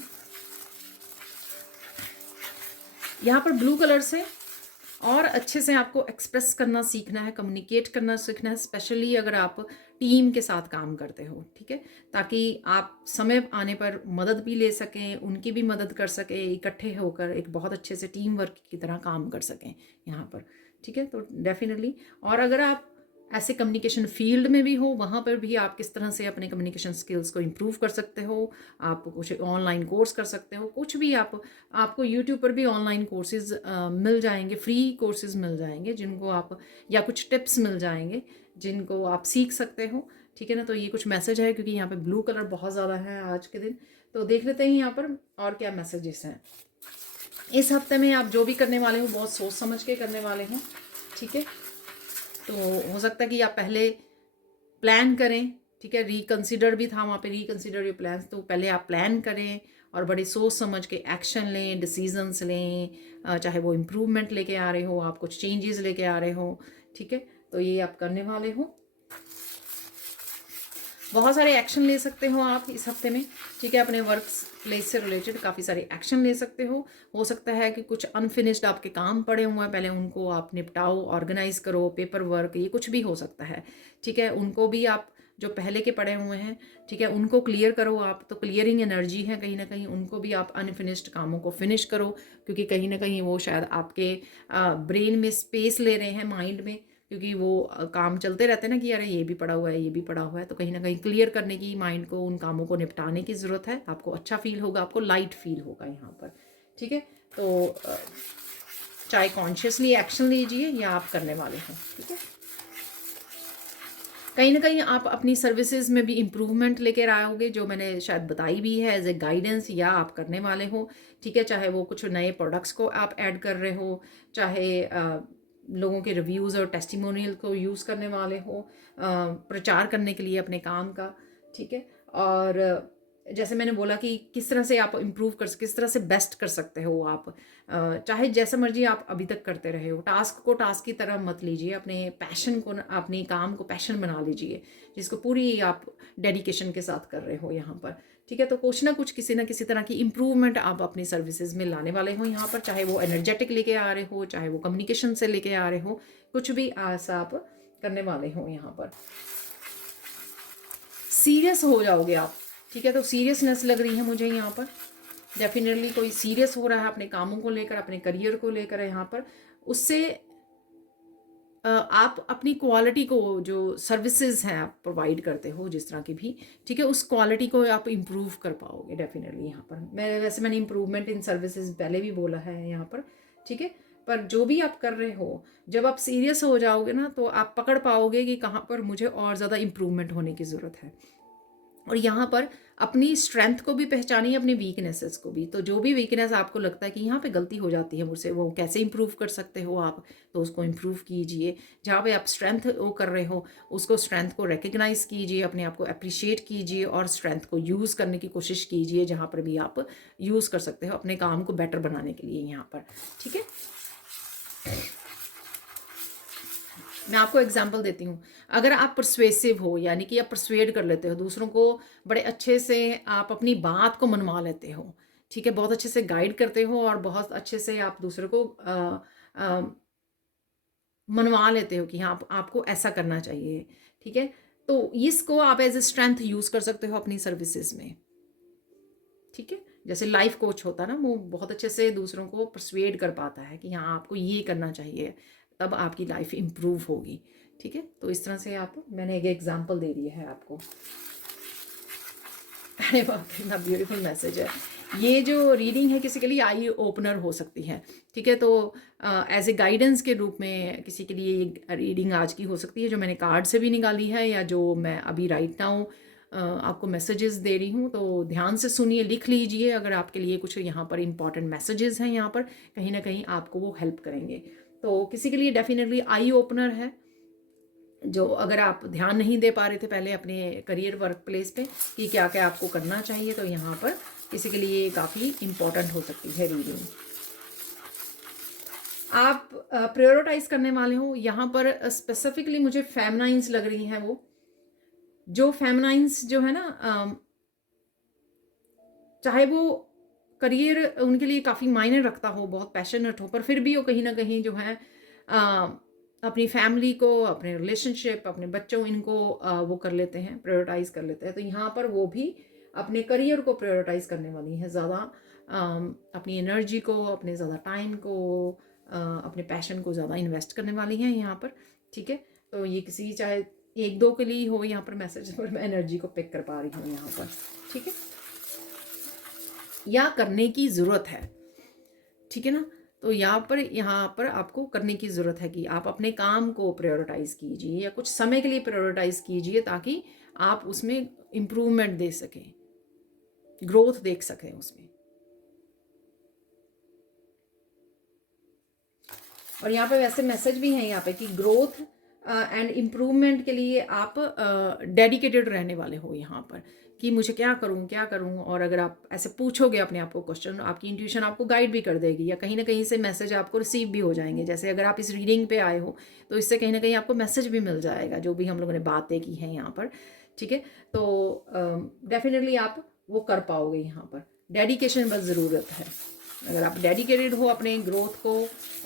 यहाँ पर ब्लू कलर से और अच्छे से आपको एक्सप्रेस करना सीखना है, कम्युनिकेट करना सीखना है, स्पेशली अगर आप टीम के साथ काम करते हो। ठीक है, ताकि आप समय आने पर मदद भी ले सकें, उनकी भी मदद कर सकें, इकट्ठे होकर एक बहुत अच्छे से टीम वर्क की तरह काम कर सकें यहाँ पर। ठीक है, तो डेफिनेटली, और अगर आप ऐसे कम्युनिकेशन फील्ड में भी हो, वहाँ पर भी आप किस तरह से अपने कम्युनिकेशन स्किल्स को इम्प्रूव कर सकते हो। आप कुछ ऑनलाइन कोर्स कर सकते हो, कुछ भी आपको यूट्यूब पर भी ऑनलाइन कोर्सेज मिल जाएंगे, फ्री कोर्सेज मिल जाएंगे जिनको आप, या कुछ टिप्स मिल जाएंगे जिनको आप सीख सकते हो। ठीक है ना, तो ये कुछ मैसेज है क्योंकि यहाँ पे ब्लू कलर बहुत ज़्यादा है आज के दिन। तो देख लेते हैं यहाँ पर और क्या मैसेजेस हैं। इस हफ्ते में आप जो भी करने वाले हो बहुत सोच समझ के करने वाले हैं। ठीक है, तो हो सकता है कि आप पहले प्लान करें। ठीक है, रिकंसिडर भी था वहाँ पे, रिकंसिडर योर प्लान्स, तो पहले आप प्लान करें और बड़ी सोच समझ के एक्शन लें, डिसीजंस लें, चाहे वो इम्प्रूवमेंट लेके आ रहे हो, आप कुछ चेंजेस लेके आ रहे हो। ठीक है, तो ये आप करने वाले हो, बहुत सारे एक्शन ले सकते हो आप इस हफ्ते में। ठीक है, अपने वर्क प्लेस से रिलेटेड काफ़ी सारे एक्शन ले सकते हो सकता है कि कुछ अनफिनिश्ड आपके काम पड़े हुए हैं, पहले उनको आप निपटाओ, ऑर्गेनाइज करो, पेपर वर्क, ये कुछ भी हो सकता है। ठीक है, उनको भी आप जो पहले के पड़े हुए हैं, ठीक है, उनको क्लियर करो आप, तो क्लियरिंग एनर्जी है कहीं ना कहीं, उनको भी आप अनफिनिश्ड कामों को फिनिश करो, क्योंकि कहीं ना कहीं वो शायद आपके ब्रेन में स्पेस ले रहे हैं, माइंड में, क्योंकि वो काम चलते रहते हैं ना कि अरे ये भी पड़ा हुआ है, ये भी पड़ा हुआ है, तो कहीं ना कहीं क्लियर करने की, माइंड को उन कामों को निपटाने की ज़रूरत है। आपको अच्छा फील होगा, आपको लाइट फील होगा यहाँ पर। ठीक है, तो चाहे कॉन्शियसली एक्शन लीजिए या आप करने वाले हैं। ठीक है, कहीं ना कहीं आप अपनी सर्विसेज में भी इम्प्रूवमेंट लेकर आओगे, जो मैंने शायद बताई भी है एज ए गाइडेंस, या आप करने वाले हो। ठीक है, चाहे वो कुछ नए प्रोडक्ट्स को आप ऐड कर रहे हो, चाहे लोगों के रिव्यूज़ और टेस्टिमोनियल को यूज़ करने वाले हो प्रचार करने के लिए अपने काम का। ठीक है, और जैसे मैंने बोला कि किस तरह से आप इम्प्रूव किस तरह से बेस्ट कर सकते हो आप, चाहे जैसा मर्जी आप अभी तक करते रहे हो। टास्क को टास्क की तरह मत लीजिए, अपने पैशन को, अपने काम को पैशन बना लीजिए, जिसको पूरी आप डेडिकेशन के साथ कर रहे हो यहाँ पर। ठीक है, तो कुछ ना कुछ किसी ना किसी तरह की इम्प्रूवमेंट आप अपनी सर्विसेज में लाने वाले हो यहाँ पर, चाहे वो एनर्जेटिक लेके आ रहे हो, चाहे वो कम्युनिकेशन से लेके आ रहे हो, कुछ भी ऐसा आप करने वाले हो यहाँ पर। सीरियस हो जाओगे आप। ठीक है, तो सीरियसनेस लग रही है मुझे यहाँ पर, डेफिनेटली कोई सीरियस हो रहा है अपने कामों को लेकर, अपने करियर को लेकर यहाँ पर। उससे आप अपनी क्वालिटी को, जो सर्विसेज हैं आप प्रोवाइड करते हो जिस तरह की भी, ठीक है, उस क्वालिटी को आप इम्प्रूव कर पाओगे डेफिनेटली यहाँ पर। मैंने इम्प्रूवमेंट इन सर्विसेज पहले भी बोला है यहाँ पर। ठीक है, पर जो भी आप कर रहे हो, जब आप सीरियस हो जाओगे ना, तो आप पकड़ पाओगे कि कहाँ पर मुझे और ज़्यादा इम्प्रूवमेंट होने की ज़रूरत है। और यहाँ पर अपनी स्ट्रेंथ को भी पहचानिए, अपनी वीकनेसेस को भी। तो जो भी वीकनेस आपको लगता है कि यहाँ पे गलती हो जाती है मुझसे, वो कैसे इंप्रूव कर सकते हो आप, तो उसको इंप्रूव कीजिए। जहाँ पे आप स्ट्रेंथ वो कर रहे हो, उसको स्ट्रेंथ को रिकग्नाइज कीजिए, अपने आप को अप्रिशिएट कीजिए और स्ट्रेंथ को यूज़ करने की कोशिश कीजिए जहाँ पर भी आप यूज़ कर सकते हो अपने काम को बेटर बनाने के लिए यहाँ पर। ठीक है, मैं आपको एग्जांपल देती हूँ। अगर आप परसुएसिव हो, यानी कि आप परसुएड कर लेते हो दूसरों को, बड़े अच्छे से आप अपनी बात को मनवा लेते हो, ठीक है, बहुत अच्छे से गाइड करते हो और बहुत अच्छे से आप दूसरों को मनवा लेते हो कि हाँ आपको ऐसा करना चाहिए। ठीक है, तो इसको आप एज ए स्ट्रेंथ यूज़ कर सकते हो अपनी सर्विसेज में। ठीक है, जैसे लाइफ कोच होता है ना, वो बहुत अच्छे से दूसरों को परसुएड कर पाता है कि हाँ आपको ये करना चाहिए, तब आपकी लाइफ इम्प्रूव होगी। ठीक है, तो इस तरह से आप, मैंने एक एग्जांपल दे दिया है आपको। अरे वाह, कितना ब्यूटीफुल मैसेज है। ये जो रीडिंग है किसी के लिए आई ओपनर हो सकती है। ठीक है, तो एज ए गाइडेंस के रूप में किसी के लिए ये रीडिंग आज की हो सकती है, जो मैंने कार्ड से भी निकाली है या जो मैं अभी राइट नाउ आपको मैसेजेस दे रही हूँ। तो ध्यान से सुनिए, लिख लीजिए अगर आपके लिए कुछ यहाँ पर इंपॉर्टेंट मैसेजेस हैं, यहाँ पर कहीं ना कहीं आपको वो हेल्प करेंगे। तो किसी के लिए डेफिनेटली आई ओपनर है, जो अगर आप ध्यान नहीं दे पा रहे थे पहले अपने करियर वर्क प्लेस पे कि क्या क्या आपको करना चाहिए, तो यहाँ पर किसी के लिए काफ़ी इम्पॉर्टेंट हो सकती है रीडिंग। आप प्रायोरिटाइज करने वाले हो यहाँ पर। स्पेसिफिकली मुझे फेमिनाइंस लग रही हैं, वो जो फेमिनाइंस जो है ना, चाहे वो करियर उनके लिए काफ़ी मायने रखता हो, बहुत पैशनेट हो, पर फिर भी वो कहीं ना कहीं जो है अपनी फैमिली को, अपने रिलेशनशिप, अपने बच्चों, इनको वो कर लेते हैं, प्रायोरिटाइज कर लेते हैं। तो यहाँ पर वो भी अपने करियर को प्रायोरिटाइज करने वाली हैं ज़्यादा, अपनी एनर्जी को, अपने ज़्यादा टाइम को, अपने पैशन को ज़्यादा इन्वेस्ट करने वाली हैं यहाँ पर। ठीक है, तो ये किसी चाहे एक दो के लिए हो यहाँ पर मैसेज, पर मैं एनर्जी को पिक कर पा रही हूँ यहाँ पर। ठीक है, या करने की ज़रूरत है। ठीक है ना, तो यहाँ पर आपको करने की ज़रूरत है कि आप अपने काम को प्रायोरिटाइज़ कीजिए या कुछ समय के लिए प्रायोरिटाइज़ कीजिए, ताकि आप उसमें इम्प्रूवमेंट दे सकें, ग्रोथ देख सकें उसमें। और यहाँ पे वैसे मैसेज भी है यहाँ पे कि ग्रोथ एंड इम्प्रूवमेंट के लिए आप डेडिकेटेड रहने वाले हो यहाँ पर, कि मुझे क्या करूँ। और अगर आप ऐसे पूछोगे अपने आप को क्वेश्चन, आपकी इंट्यूशन आपको गाइड भी कर देगी, या कहीं ना कहीं से मैसेज आपको रिसीव भी हो जाएंगे। जैसे अगर आप इस रीडिंग पे आए हो, तो इससे कहीं ना कहीं आपको मैसेज भी मिल जाएगा, जो भी हम लोगों ने बातें की हैं यहाँ पर। ठीक है, तो डेफिनेटली आप वो कर पाओगे यहाँ पर। डेडिकेशन बस ज़रूरत है। अगर आप डेडिकेटेड हो अपने ग्रोथ को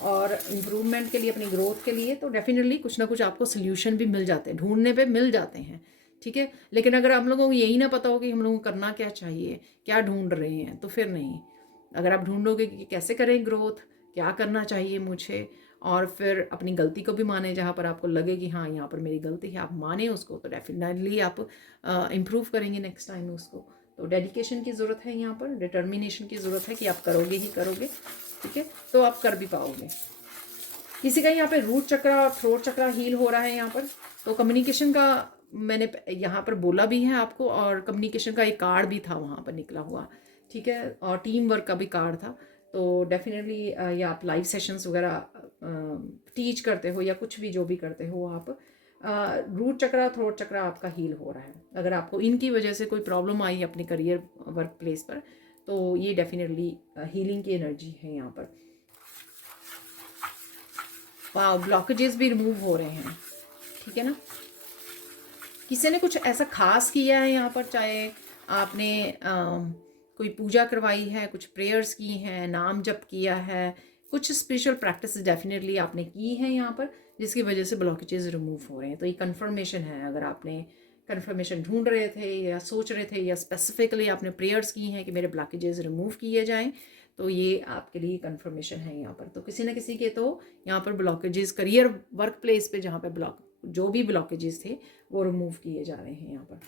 और इम्प्रूवमेंट के लिए, अपनी ग्रोथ के लिए, तो डेफिनेटली कुछ ना कुछ आपको सोल्यूशन भी मिल जाते हैं, ढूंढने पे मिल जाते हैं। ठीक है, लेकिन अगर हम लोगों को यही ना पता हो कि हम लोगों को करना क्या चाहिए, क्या ढूंढ रहे हैं, तो फिर नहीं। अगर आप ढूंढोगे कि कैसे करें ग्रोथ, क्या करना चाहिए मुझे, और फिर अपनी गलती को भी माने, जहाँ पर आपको लगे कि हाँ यहाँ पर मेरी गलती है, आप माने उसको, तो डेफिनेटली आप इम्प्रूव करेंगे नेक्स्ट टाइम उसको। तो डेडिकेशन की ज़रूरत है यहाँ पर, डिटर्मिनेशन की ज़रूरत है कि आप करोगे ही करोगे, ठीक है, तो आप कर भी पाओगे। किसी का यहाँ पे रूट चक्रा, थ्रोट चक्रा हील हो रहा है यहाँ पर, तो कम्युनिकेशन का मैंने यहाँ पर बोला भी है आपको, और कम्युनिकेशन का एक कार्ड भी था वहाँ पर निकला हुआ, ठीक है, और टीम वर्क का भी कार्ड था। तो डेफिनेटली या आप लाइव सेशंस वगैरह टीच करते हो या कुछ भी जो भी करते हो आप, रूट चक्रा, थ्रोट चक्रा आपका हील हो रहा है। अगर आपको इनकी वजह से कोई प्रॉब्लम आई अपने करियर वर्क प्लेस पर, तो ये डेफिनेटली हीलिंग की एनर्जी है यहाँ पर। ब्लॉकेजेस भी रिमूव हो रहे हैं, ठीक है ना। किसी ने कुछ ऐसा खास किया है यहाँ पर, चाहे आपने कोई पूजा करवाई है, कुछ प्रेयर्स की हैं, नाम जप किया है, कुछ स्पिरिचुअल प्रैक्टिस डेफिनेटली आपने की है यहाँ पर, जिसकी वजह से ब्लॉकेजेस रिमूव हो रहे हैं। तो ये कंफर्मेशन है। अगर आपने कंफर्मेशन ढूंढ रहे थे या सोच रहे थे या स्पेसिफिकली आपने प्रेयर्स की हैं कि मेरे ब्लॉकेजेस रिमूव किए जाएं, तो ये आपके लिए कंफर्मेशन है यहाँ पर। तो किसी न किसी के तो यहाँ पर ब्लॉकेजेस करियर वर्क प्लेस पे जहाँ पे जो भी ब्लॉकेजेस थे वो रिमूव किए जा रहे हैं यहाँ पर।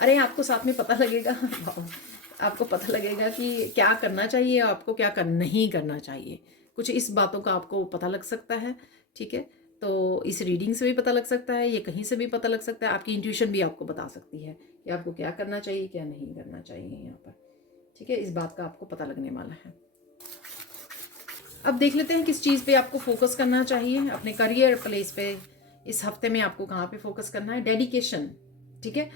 अरे आपको साथ में पता लगेगा आपको पता लगेगा कि क्या करना चाहिए, आपको क्या नहीं करना चाहिए। कुछ इस बातों का आपको पता लग सकता है, ठीक है। तो इस रीडिंग से भी पता लग सकता है, ये कहीं से भी पता लग सकता है। आपकी इंट्यूशन भी आपको बता सकती है कि आपको क्या करना चाहिए, क्या नहीं करना चाहिए यहाँ पर, ठीक है। इस बात का आपको पता लगने वाला है। अब देख लेते हैं किस चीज़ पे आपको फोकस करना चाहिए अपने करियर प्लेस पे। इस हफ्ते में आपको कहाँ पे फोकस करना है? डेडिकेशन, ठीक है।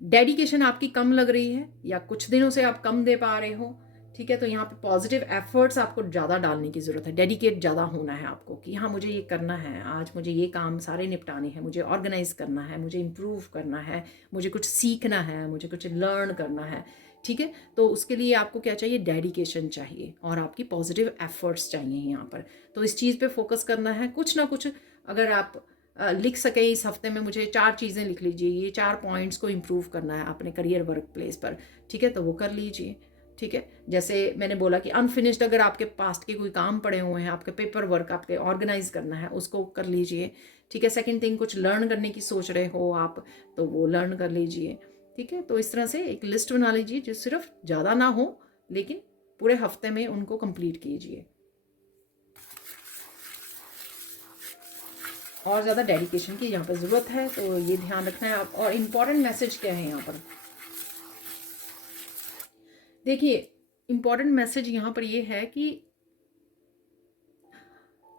डेडिकेशन आपकी कम लग रही है या कुछ दिनों से आप कम दे पा रहे हो, ठीक है, तो यहाँ पे पॉजिटिव एफर्ट्स आपको ज़्यादा डालने की ज़रूरत है। डेडिकेट ज़्यादा होना है आपको कि हाँ मुझे ये करना है, आज मुझे ये काम सारे निपटाने हैं, मुझे ऑर्गेनाइज करना है, मुझे इम्प्रूव करना है, मुझे कुछ सीखना है, मुझे कुछ लर्न करना है, ठीक है। तो उसके लिए आपको क्या चाहिए? डेडिकेशन चाहिए और आपकी पॉजिटिव एफर्ट्स चाहिए यहाँ पर। तो इस चीज़ पे फोकस करना है। कुछ ना कुछ अगर आप लिख सके इस हफ्ते में, मुझे 4 चीज़ें लिख लीजिए, ये 4 पॉइंट्स को इम्प्रूव करना है अपने करियर वर्क प्लेस पर, ठीक है, तो वो कर लीजिए, ठीक है। जैसे मैंने बोला कि अनफिनिश्ड अगर आपके पास्ट के कोई काम पड़े हुए हैं, आपके पेपर वर्क आपके ऑर्गेनाइज करना है, उसको कर लीजिए, ठीक है। सेकंड थिंग, कुछ लर्न करने की सोच रहे हो आप, तो वो लर्न कर लीजिए, ठीक है। तो इस तरह से एक लिस्ट बना लीजिए जो सिर्फ ज़्यादा ना हो, लेकिन पूरे हफ्ते में उनको कंप्लीट कीजिए। और ज़्यादा डेडिकेशन की यहाँ पर ज़रूरत है, तो ये ध्यान रखना है आप। और इम्पॉर्टेंट मैसेज क्या है यहाँ पर? देखिए, इम्पॉर्टेंट मैसेज यहाँ पर ये है कि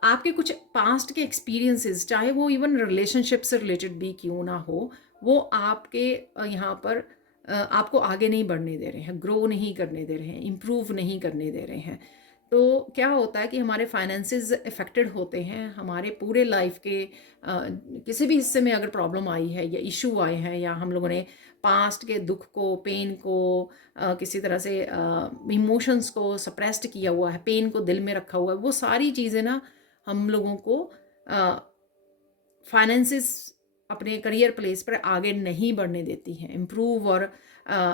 आपके कुछ पास्ट के एक्सपीरियंसेस, चाहे वो इवन रिलेशनशिप से रिलेटेड भी क्यों ना हो, वो आपके यहाँ पर आपको आगे नहीं बढ़ने दे रहे हैं, ग्रो नहीं करने दे रहे हैं, इम्प्रूव नहीं करने दे रहे हैं। तो क्या होता है कि हमारे फाइनेंसेस अफेक्टेड होते हैं, हमारे पूरे लाइफ के किसी भी हिस्से में अगर प्रॉब्लम आई है या इशू आए हैं, या हम लोगों ने पास्ट के दुख को, पेन को, किसी तरह से इमोशंस को सप्रेस्ड किया हुआ है, पेन को दिल में रखा हुआ है, वो सारी चीज़ें ना हम लोगों को फाइनेंसिस अपने करियर प्लेस पर आगे नहीं बढ़ने देती हैं, इम्प्रूव और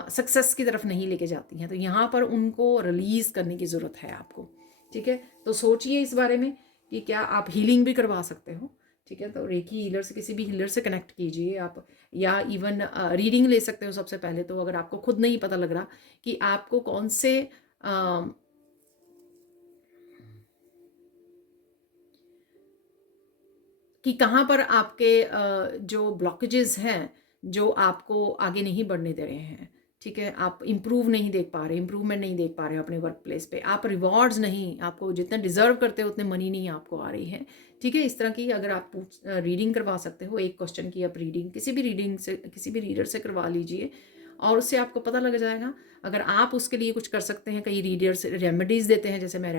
सक्सेस की तरफ नहीं लेके जाती हैं। तो यहाँ पर उनको रिलीज़ करने की ज़रूरत है आपको, ठीक है। तो सोचिए इस बारे में कि क्या आप हीलिंग भी करवा सकते हो, ठीक है। तो रेकी हीलर से, किसी भी हीलर से कनेक्ट कीजिए आप, या इवन रीडिंग ले सकते हो सबसे पहले तो। अगर आपको खुद नहीं पता लग रहा कि आपको कौन से कि कहाँ पर आपके जो ब्लॉकेजेस हैं जो आपको आगे नहीं बढ़ने दे रहे हैं, ठीक है। आप इम्प्रूव नहीं देख पा रहे, इम्प्रूवमेंट नहीं देख पा रहे हो अपने वर्क प्लेस पे, आप रिवॉर्ड्स नहीं, आपको जितना डिजर्व करते हो उतने मनी नहीं आपको आ रही है, ठीक है। इस तरह की अगर आप रीडिंग करवा सकते हो, एक क्वेश्चन की आप रीडिंग किसी भी रीडिंग से, किसी भी रीडर से करवा लीजिए, और उससे आपको पता लग जाएगा। अगर आप उसके लिए कुछ कर सकते हैं, कई रीडर्स रेमेडीज़ देते हैं, जैसे मैं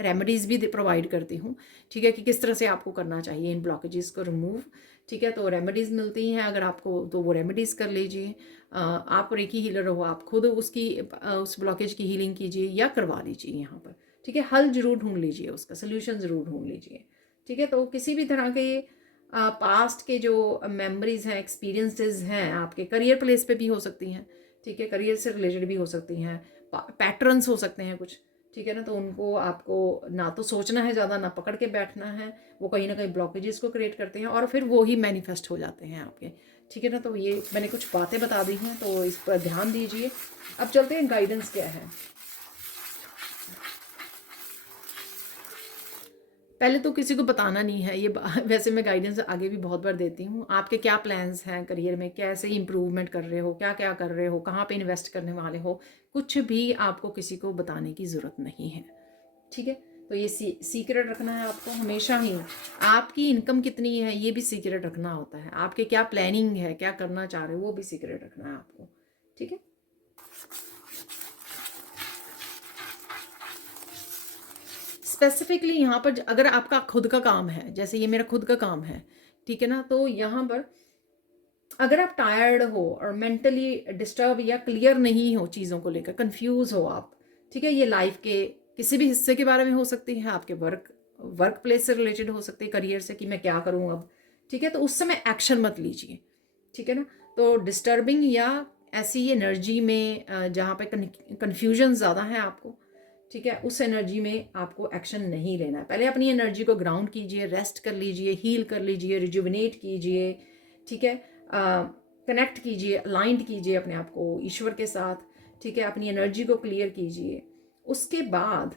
रेमेडीज़ भी प्रोवाइड करती हूँ, ठीक है, कि किस तरह से आपको करना चाहिए इन ब्लॉकेजेस को रिमूव, ठीक है। तो रेमेडीज़ मिलती हैं अगर आपको, तो वो रेमेडीज़ कर लीजिए। आप रेकी हीलर हो, आप खुद उसकी उस ब्लॉकेज की हीलिंग कीजिए या करवा लीजिए यहाँ पर, ठीक है। हल ज़रूर ढूंढ लीजिए, उसका सोल्यूशन ज़रूर ढूंढ लीजिए, ठीक है। तो किसी भी तरह के पास्ट के जो मेमोरीज हैं, एक्सपीरियंसेस हैं, आपके करियर प्लेस पे भी हो सकती हैं, ठीक है, करियर से रिलेटेड भी हो सकती हैं, पैटर्न्स हो सकते हैं कुछ, ठीक है ना। तो उनको आपको ना तो सोचना है ज़्यादा, ना पकड़ के बैठना है, वो कहीं ना कहीं ब्लॉकेजेस को क्रिएट करते हैं और फिर वो ही मैनिफेस्ट हो जाते हैं आपके, ठीक है ना। तो ये मैंने कुछ बातें बता दी हैं, तो इस पर ध्यान दीजिए। अब चलते हैं गाइडेंस क्या है। पहले तो किसी को बताना नहीं है ये वैसे मैं गाइडेंस आगे भी बहुत बार देती हूँ। आपके क्या प्लान्स हैं करियर में, कैसे इंप्रूवमेंट कर रहे हो, क्या क्या कर रहे हो, कहाँ पे इन्वेस्ट करने वाले हो, कुछ भी आपको किसी को बताने की ज़रूरत नहीं है, ठीक है। तो ये सीक्रेट रखना है आपको हमेशा ही। आपकी इनकम कितनी है ये भी सीक्रेट रखना होता है। आपके क्या प्लानिंग है, क्या करना चाह रहे हो, वो भी सीक्रेट रखना है आपको, ठीक है। स्पेसिफिकली यहाँ पर अगर आपका खुद का काम है, जैसे ये मेरा खुद का काम है, ठीक है ना, तो यहाँ पर अगर आप टायर्ड हो और मेंटली डिस्टर्ब या क्लियर नहीं हो चीज़ों को लेकर, कंफ्यूज हो आप, ठीक है, ये लाइफ के किसी भी हिस्से के बारे में हो सकती है, आपके वर्क प्लेस से रिलेटेड हो सकती है, करियर से कि मैं क्या करूँ अब, ठीक है। तो उस समय एक्शन मत लीजिए, ठीक है ना। तो डिस्टर्बिंग या ऐसी एनर्जी में जहाँ पे कन्फ्यूजन ज़्यादा है आपको, ठीक है, उस एनर्जी में आपको एक्शन नहीं लेना है। पहले अपनी एनर्जी को ग्राउंड कीजिए, रेस्ट कर लीजिए, हील कर लीजिए, रिजुविनेट कीजिए, ठीक है, कनेक्ट कीजिए, अलाइंड कीजिए अपने आप को ईश्वर के साथ, ठीक है, अपनी एनर्जी को क्लियर कीजिए। उसके बाद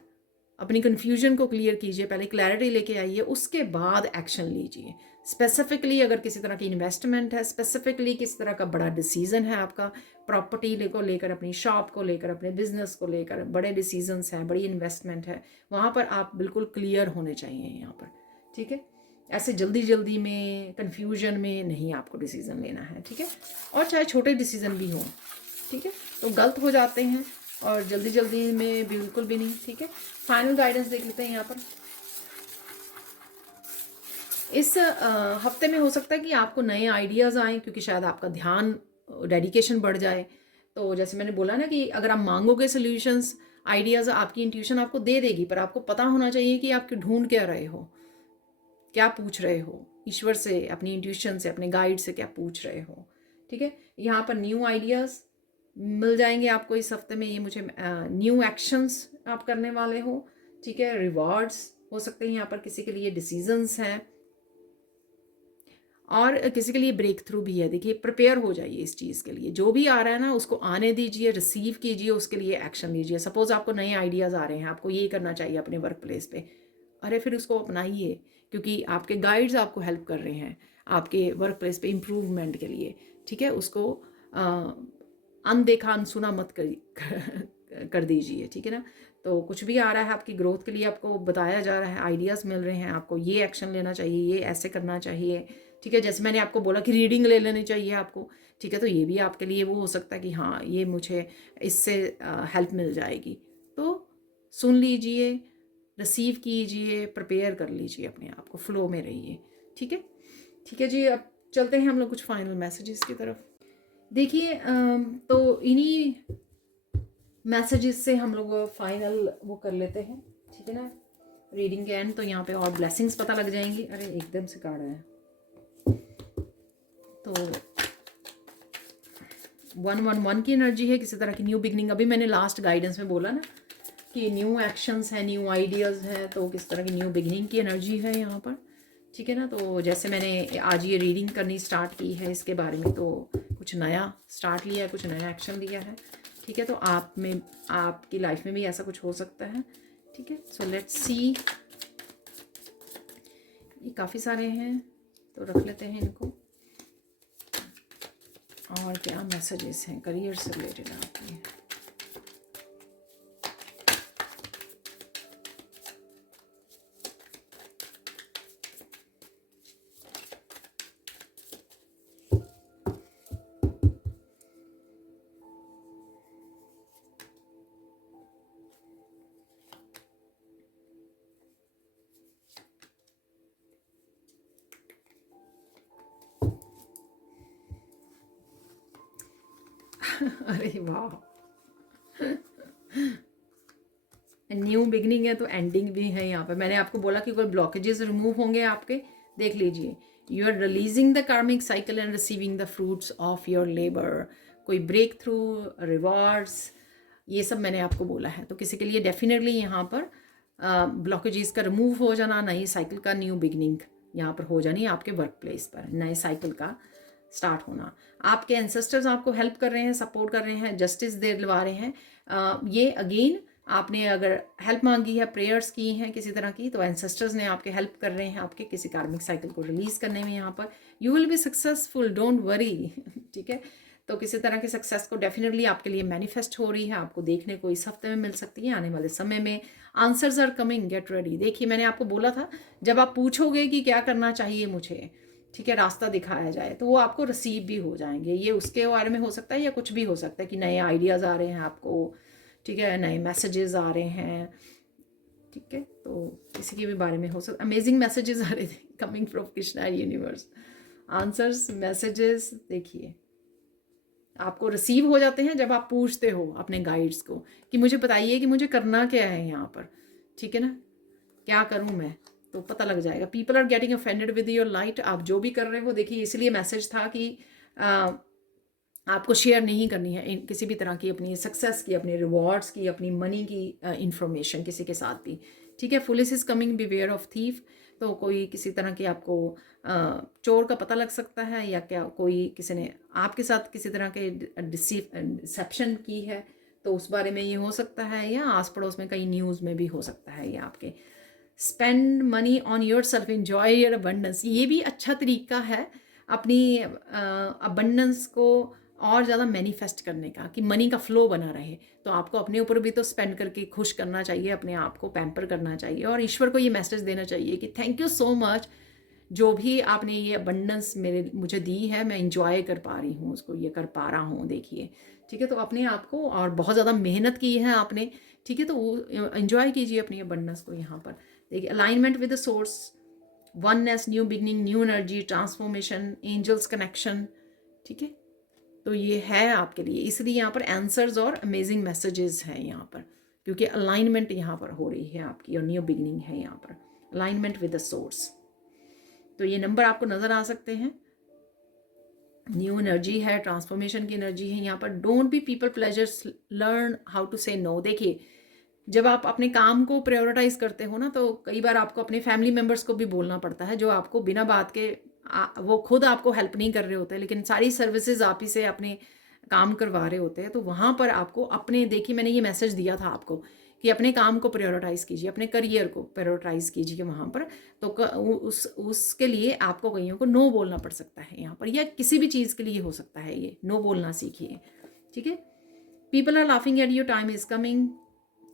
अपनी कन्फ्यूजन को क्लियर कीजिए, पहले क्लैरिटी लेके आइए, उसके बाद एक्शन लीजिए। स्पेसिफिकली अगर किसी तरह की इन्वेस्टमेंट है, स्पेसिफिकली किस तरह का बड़ा डिसीजन है आपका, प्रॉपर्टी को लेकर, अपनी शॉप को लेकर, अपने बिजनेस को लेकर बड़े डिसीजंस हैं, बड़ी इन्वेस्टमेंट है, वहाँ पर आप बिल्कुल क्लियर होने चाहिए यहाँ पर, ठीक है। ऐसे जल्दी जल्दी में, कन्फ्यूजन में नहीं आपको डिसीजन लेना है, ठीक है। और चाहे छोटे डिसीजन भी हों, ठीक है, तो गलत हो जाते हैं और जल्दी जल्दी में बिल्कुल भी नहीं, ठीक है। फाइनल गाइडेंस देख लेते हैं यहाँ पर। इस हफ्ते में हो सकता है कि आपको नए आइडियाज़ आएँ, क्योंकि शायद आपका ध्यान, डेडिकेशन बढ़ जाए। तो जैसे मैंने बोला ना कि अगर आप मांगोगे सॉल्यूशंस, आइडियाज़ आपकी इंट्यूशन आपको दे देगी, पर आपको पता होना चाहिए कि आप ढूंढ क्या रहे हो, क्या पूछ रहे हो ईश्वर से, अपनी इंट्यूशन से, अपने गाइड से क्या पूछ रहे हो, ठीक है। यहाँ पर न्यू आइडियाज़ मिल जाएंगे आपको इस हफ्ते में, ये मुझे न्यू एक्शंस आप करने वाले हो, ठीक है। रिवॉर्ड्स हो सकते हैं यहाँ पर, किसी के लिए डिसीजंस हैं और किसी के लिए ब्रेक थ्रू भी है। देखिए, प्रिपेयर हो जाइए इस चीज़ के लिए, जो भी आ रहा है ना उसको आने दीजिए, रिसीव कीजिए, उसके लिए एक्शन लीजिए। सपोज आपको नए आइडियाज़ आ रहे हैं, आपको ये करना चाहिए अपने वर्क प्लेस पे, अरे फिर उसको अपनाइए, क्योंकि आपके गाइड्स आपको हेल्प कर रहे हैं आपके वर्क प्लेस पे इम्प्रूवमेंट के लिए, ठीक है। उसको अनदेखा अनसुना मत कर दीजिए, ठीक है ना। तो कुछ भी आ रहा है आपकी ग्रोथ के लिए, आपको बताया जा रहा है, आइडियाज़ मिल रहे हैं, आपको ये एक्शन लेना चाहिए, ये ऐसे करना चाहिए, ठीक है। जैसे मैंने आपको बोला कि रीडिंग ले लेनी चाहिए आपको, ठीक है, तो ये भी आपके लिए वो हो सकता है कि हाँ ये मुझे इससे हेल्प मिल जाएगी। तो सुन लीजिए, रिसीव कीजिए, प्रिपेयर कर लीजिए अपने आप को, फ्लो में रहिए, ठीक है। ठीक है जी, अब चलते हैं हम लोग कुछ फाइनल मैसेजेस की तरफ। देखिए, तो इन्हीं मैसेजेस से हम लोग फाइनल वो कर लेते हैं, ठीक है ना, रीडिंग के एंड। तो यहाँ पे और ब्लेसिंग्स पता लग जाएंगी। अरे एकदम से कार्ड आया, तो 111 की एनर्जी है, किसी तरह की न्यू बिगनिंग। अभी मैंने लास्ट गाइडेंस में बोला ना कि न्यू एक्शंस हैं, न्यू आइडियाज़ हैं, तो किस तरह की न्यू बिगनिंग की एनर्जी है यहाँ पर, ठीक है ना। तो जैसे मैंने आज ये रीडिंग करनी स्टार्ट की है इसके बारे में, तो कुछ नया स्टार्ट लिया है, कुछ नया एक्शन लिया है, ठीक है। तो आप में, आपकी लाइफ में भी ऐसा कुछ हो सकता है, ठीक है। सो लेट्स सी, ये काफ़ी सारे हैं तो रख लेते हैं इनको। और क्या मैसेजेस हैं करियर से रिलेटेड आपके। अरे वाह, न्यू बिगनिंग है तो एंडिंग भी है यहाँ पे। मैंने आपको बोला कि कोई ब्लॉकेजेस रिमूव होंगे आपके, देख लीजिए। You are releasing the karmic cycle and receiving the fruits of your labour. कोई ब्रेक थ्रू, रिवॉर्ड्स, ये सब मैंने आपको बोला है। तो किसी के लिए डेफिनेटली यहाँ पर ब्लॉकेजेस का रिमूव हो जाना, नई साइकिल का न्यू बिगनिंग यहाँ पर हो जानी, आपके वर्क प्लेस पर नए साइकिल का स्टार्ट होना। आपके एंसेस्टर्स आपको हेल्प कर रहे हैं, सपोर्ट कर रहे हैं, जस्टिस दिलवा रहे हैं। ये अगेन आपने अगर हेल्प मांगी है, प्रेयर्स की हैं किसी तरह की, तो एंसेस्टर्स ने आपके हेल्प कर रहे हैं आपके किसी कार्मिक साइकिल को रिलीज करने में। यहाँ पर you will be successful, don't worry. ठीक है, तो किसी तरह की सक्सेस को डेफिनेटली आपके लिए मैनिफेस्ट हो रही है, आपको देखने को इस हफ्ते में मिल सकती है, आने वाले समय में। Answers are coming, get ready. देखिए मैंने आपको बोला था, जब आप पूछोगे कि क्या करना चाहिए मुझे, ठीक है, रास्ता दिखाया जाए, तो वो आपको रिसीव भी हो जाएंगे। ये उसके बारे में हो सकता है या कुछ भी हो सकता है कि नए आइडियाज़ आ रहे हैं आपको, ठीक है, नए मैसेजेस आ रहे हैं, ठीक है, तो किसी के भी बारे में हो सकता, अमेजिंग मैसेजेस आ रहे थे coming from Krishna universe. Answers, messages देखिए आपको रिसीव हो जाते हैं जब आप पूछते हो अपने गाइड्स को कि मुझे बताइए कि मुझे करना क्या है यहाँ पर, ठीक है ना, क्या करूँ मैं, तो पता लग जाएगा। People are getting offended with your light. आप जो भी कर रहे हो, देखिए इसलिए मैसेज था कि आपको शेयर नहीं करनी है किसी भी तरह की अपनी सक्सेस की, अपने रिवॉर्ड्स की, अपनी मनी की इंफॉर्मेशन किसी के साथ भी, ठीक है। Police is coming, beware of thief. तो कोई किसी तरह की आपको चोर का पता लग सकता है, या क्या कोई किसी ने आपके साथ किसी तरह के डिसेप्शन की है, तो उस बारे में ये हो सकता है, या आस पड़ोस में कई न्यूज़ में भी हो सकता है। ये आपके spend money on your self, enjoy your abundance. ये भी अच्छा तरीका है अपनी अबंडेंस को और ज़्यादा मैनिफेस्ट करने का, कि मनी का फ्लो बना रहे। तो आपको अपने ऊपर भी तो स्पेंड करके खुश करना चाहिए, अपने आप को पैम्पर करना चाहिए, और ईश्वर को ये मैसेज देना चाहिए कि थैंक यू सो मच, जो भी आपने ये अबंडेंस मुझे दी है, मैं इंजॉय कर पा रही हूँ उसको, ये कर पा रहा हूँ, देखिए, ठीक है। तो अपने आप को, और बहुत ज़्यादा मेहनत की है आपने, ठीक है, तो वो इंजॉय कीजिए अपनी अबंडेंस को। यहाँ पर देखिए alignment with the source, oneness, new beginning, new energy, transformation, angels connection, ठीक है। तो ये है आपके लिए, इसलिए यहाँ पर आंसर्स और अमेजिंग मैसेजेस हैं यहाँ पर, क्योंकि अलाइनमेंट यहाँ पर हो रही है आपकी, और न्यू बिगनिंग है यहाँ पर, अलाइनमेंट विद द सोर्स। तो ये नंबर आपको नज़र आ सकते हैं, न्यू एनर्जी है, ट्रांसफॉर्मेशन की एनर्जी है यहाँ पर। Don't be people pleasers, learn how to say no. देखिए जब आप अपने काम को प्रायोरिटाइज करते हो ना, तो कई बार आपको अपने फैमिली मेम्बर्स को भी बोलना पड़ता है, जो आपको बिना बात के वो खुद आपको हेल्प नहीं कर रहे होते, लेकिन सारी सर्विसेज आप ही से अपने काम करवा रहे होते हैं। तो वहाँ पर आपको अपने, देखिए मैंने ये मैसेज दिया था आपको कि अपने काम को प्रायोरिटाइज कीजिए, अपने करियर को प्रायोरिटाइज कीजिए वहाँ पर। तो उसके लिए आपको कईयों को नो बोलना पड़ सकता है यहाँ पर, या किसी भी चीज़ के लिए हो सकता है, ये नो बोलना सीखिए, ठीक है। People are laughing at your, time is coming,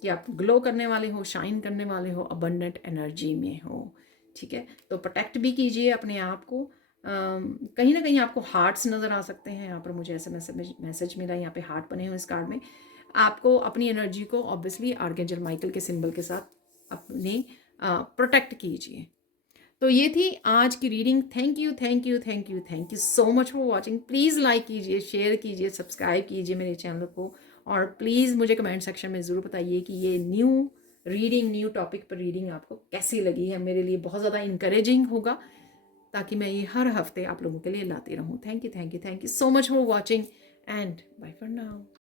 कि आप ग्लो करने वाले हो, शाइन करने वाले हो, अबंडेंट एनर्जी में हो, ठीक है। तो प्रोटेक्ट भी कीजिए अपने आप को। कहीं ना कहीं आपको हार्ट्स नज़र आ सकते हैं यहाँ पर, मुझे ऐसा मैसेज मिला, यहाँ पे हार्ट बने हुए इस कार्ड में। आपको अपनी एनर्जी को ऑब्वियसली आर्कएंजल माइकल के सिंबल के साथ अपने प्रोटेक्ट कीजिए। तो ये थी आज की reading. Thank you thank you thank you thank you so much for watching. Please like कीजिए, शेयर कीजिए, सब्सक्राइब कीजिए मेरे चैनल को, और प्लीज़ मुझे कमेंट सेक्शन में ज़रूर बताइए कि ये न्यू रीडिंग, न्यू टॉपिक पर रीडिंग आपको कैसी लगी है। मेरे लिए बहुत ज़्यादा इंकरेजिंग होगा, ताकि मैं ये हर हफ्ते आप लोगों के लिए लाती रहूँ। Thank you so much for watching, and bye for now.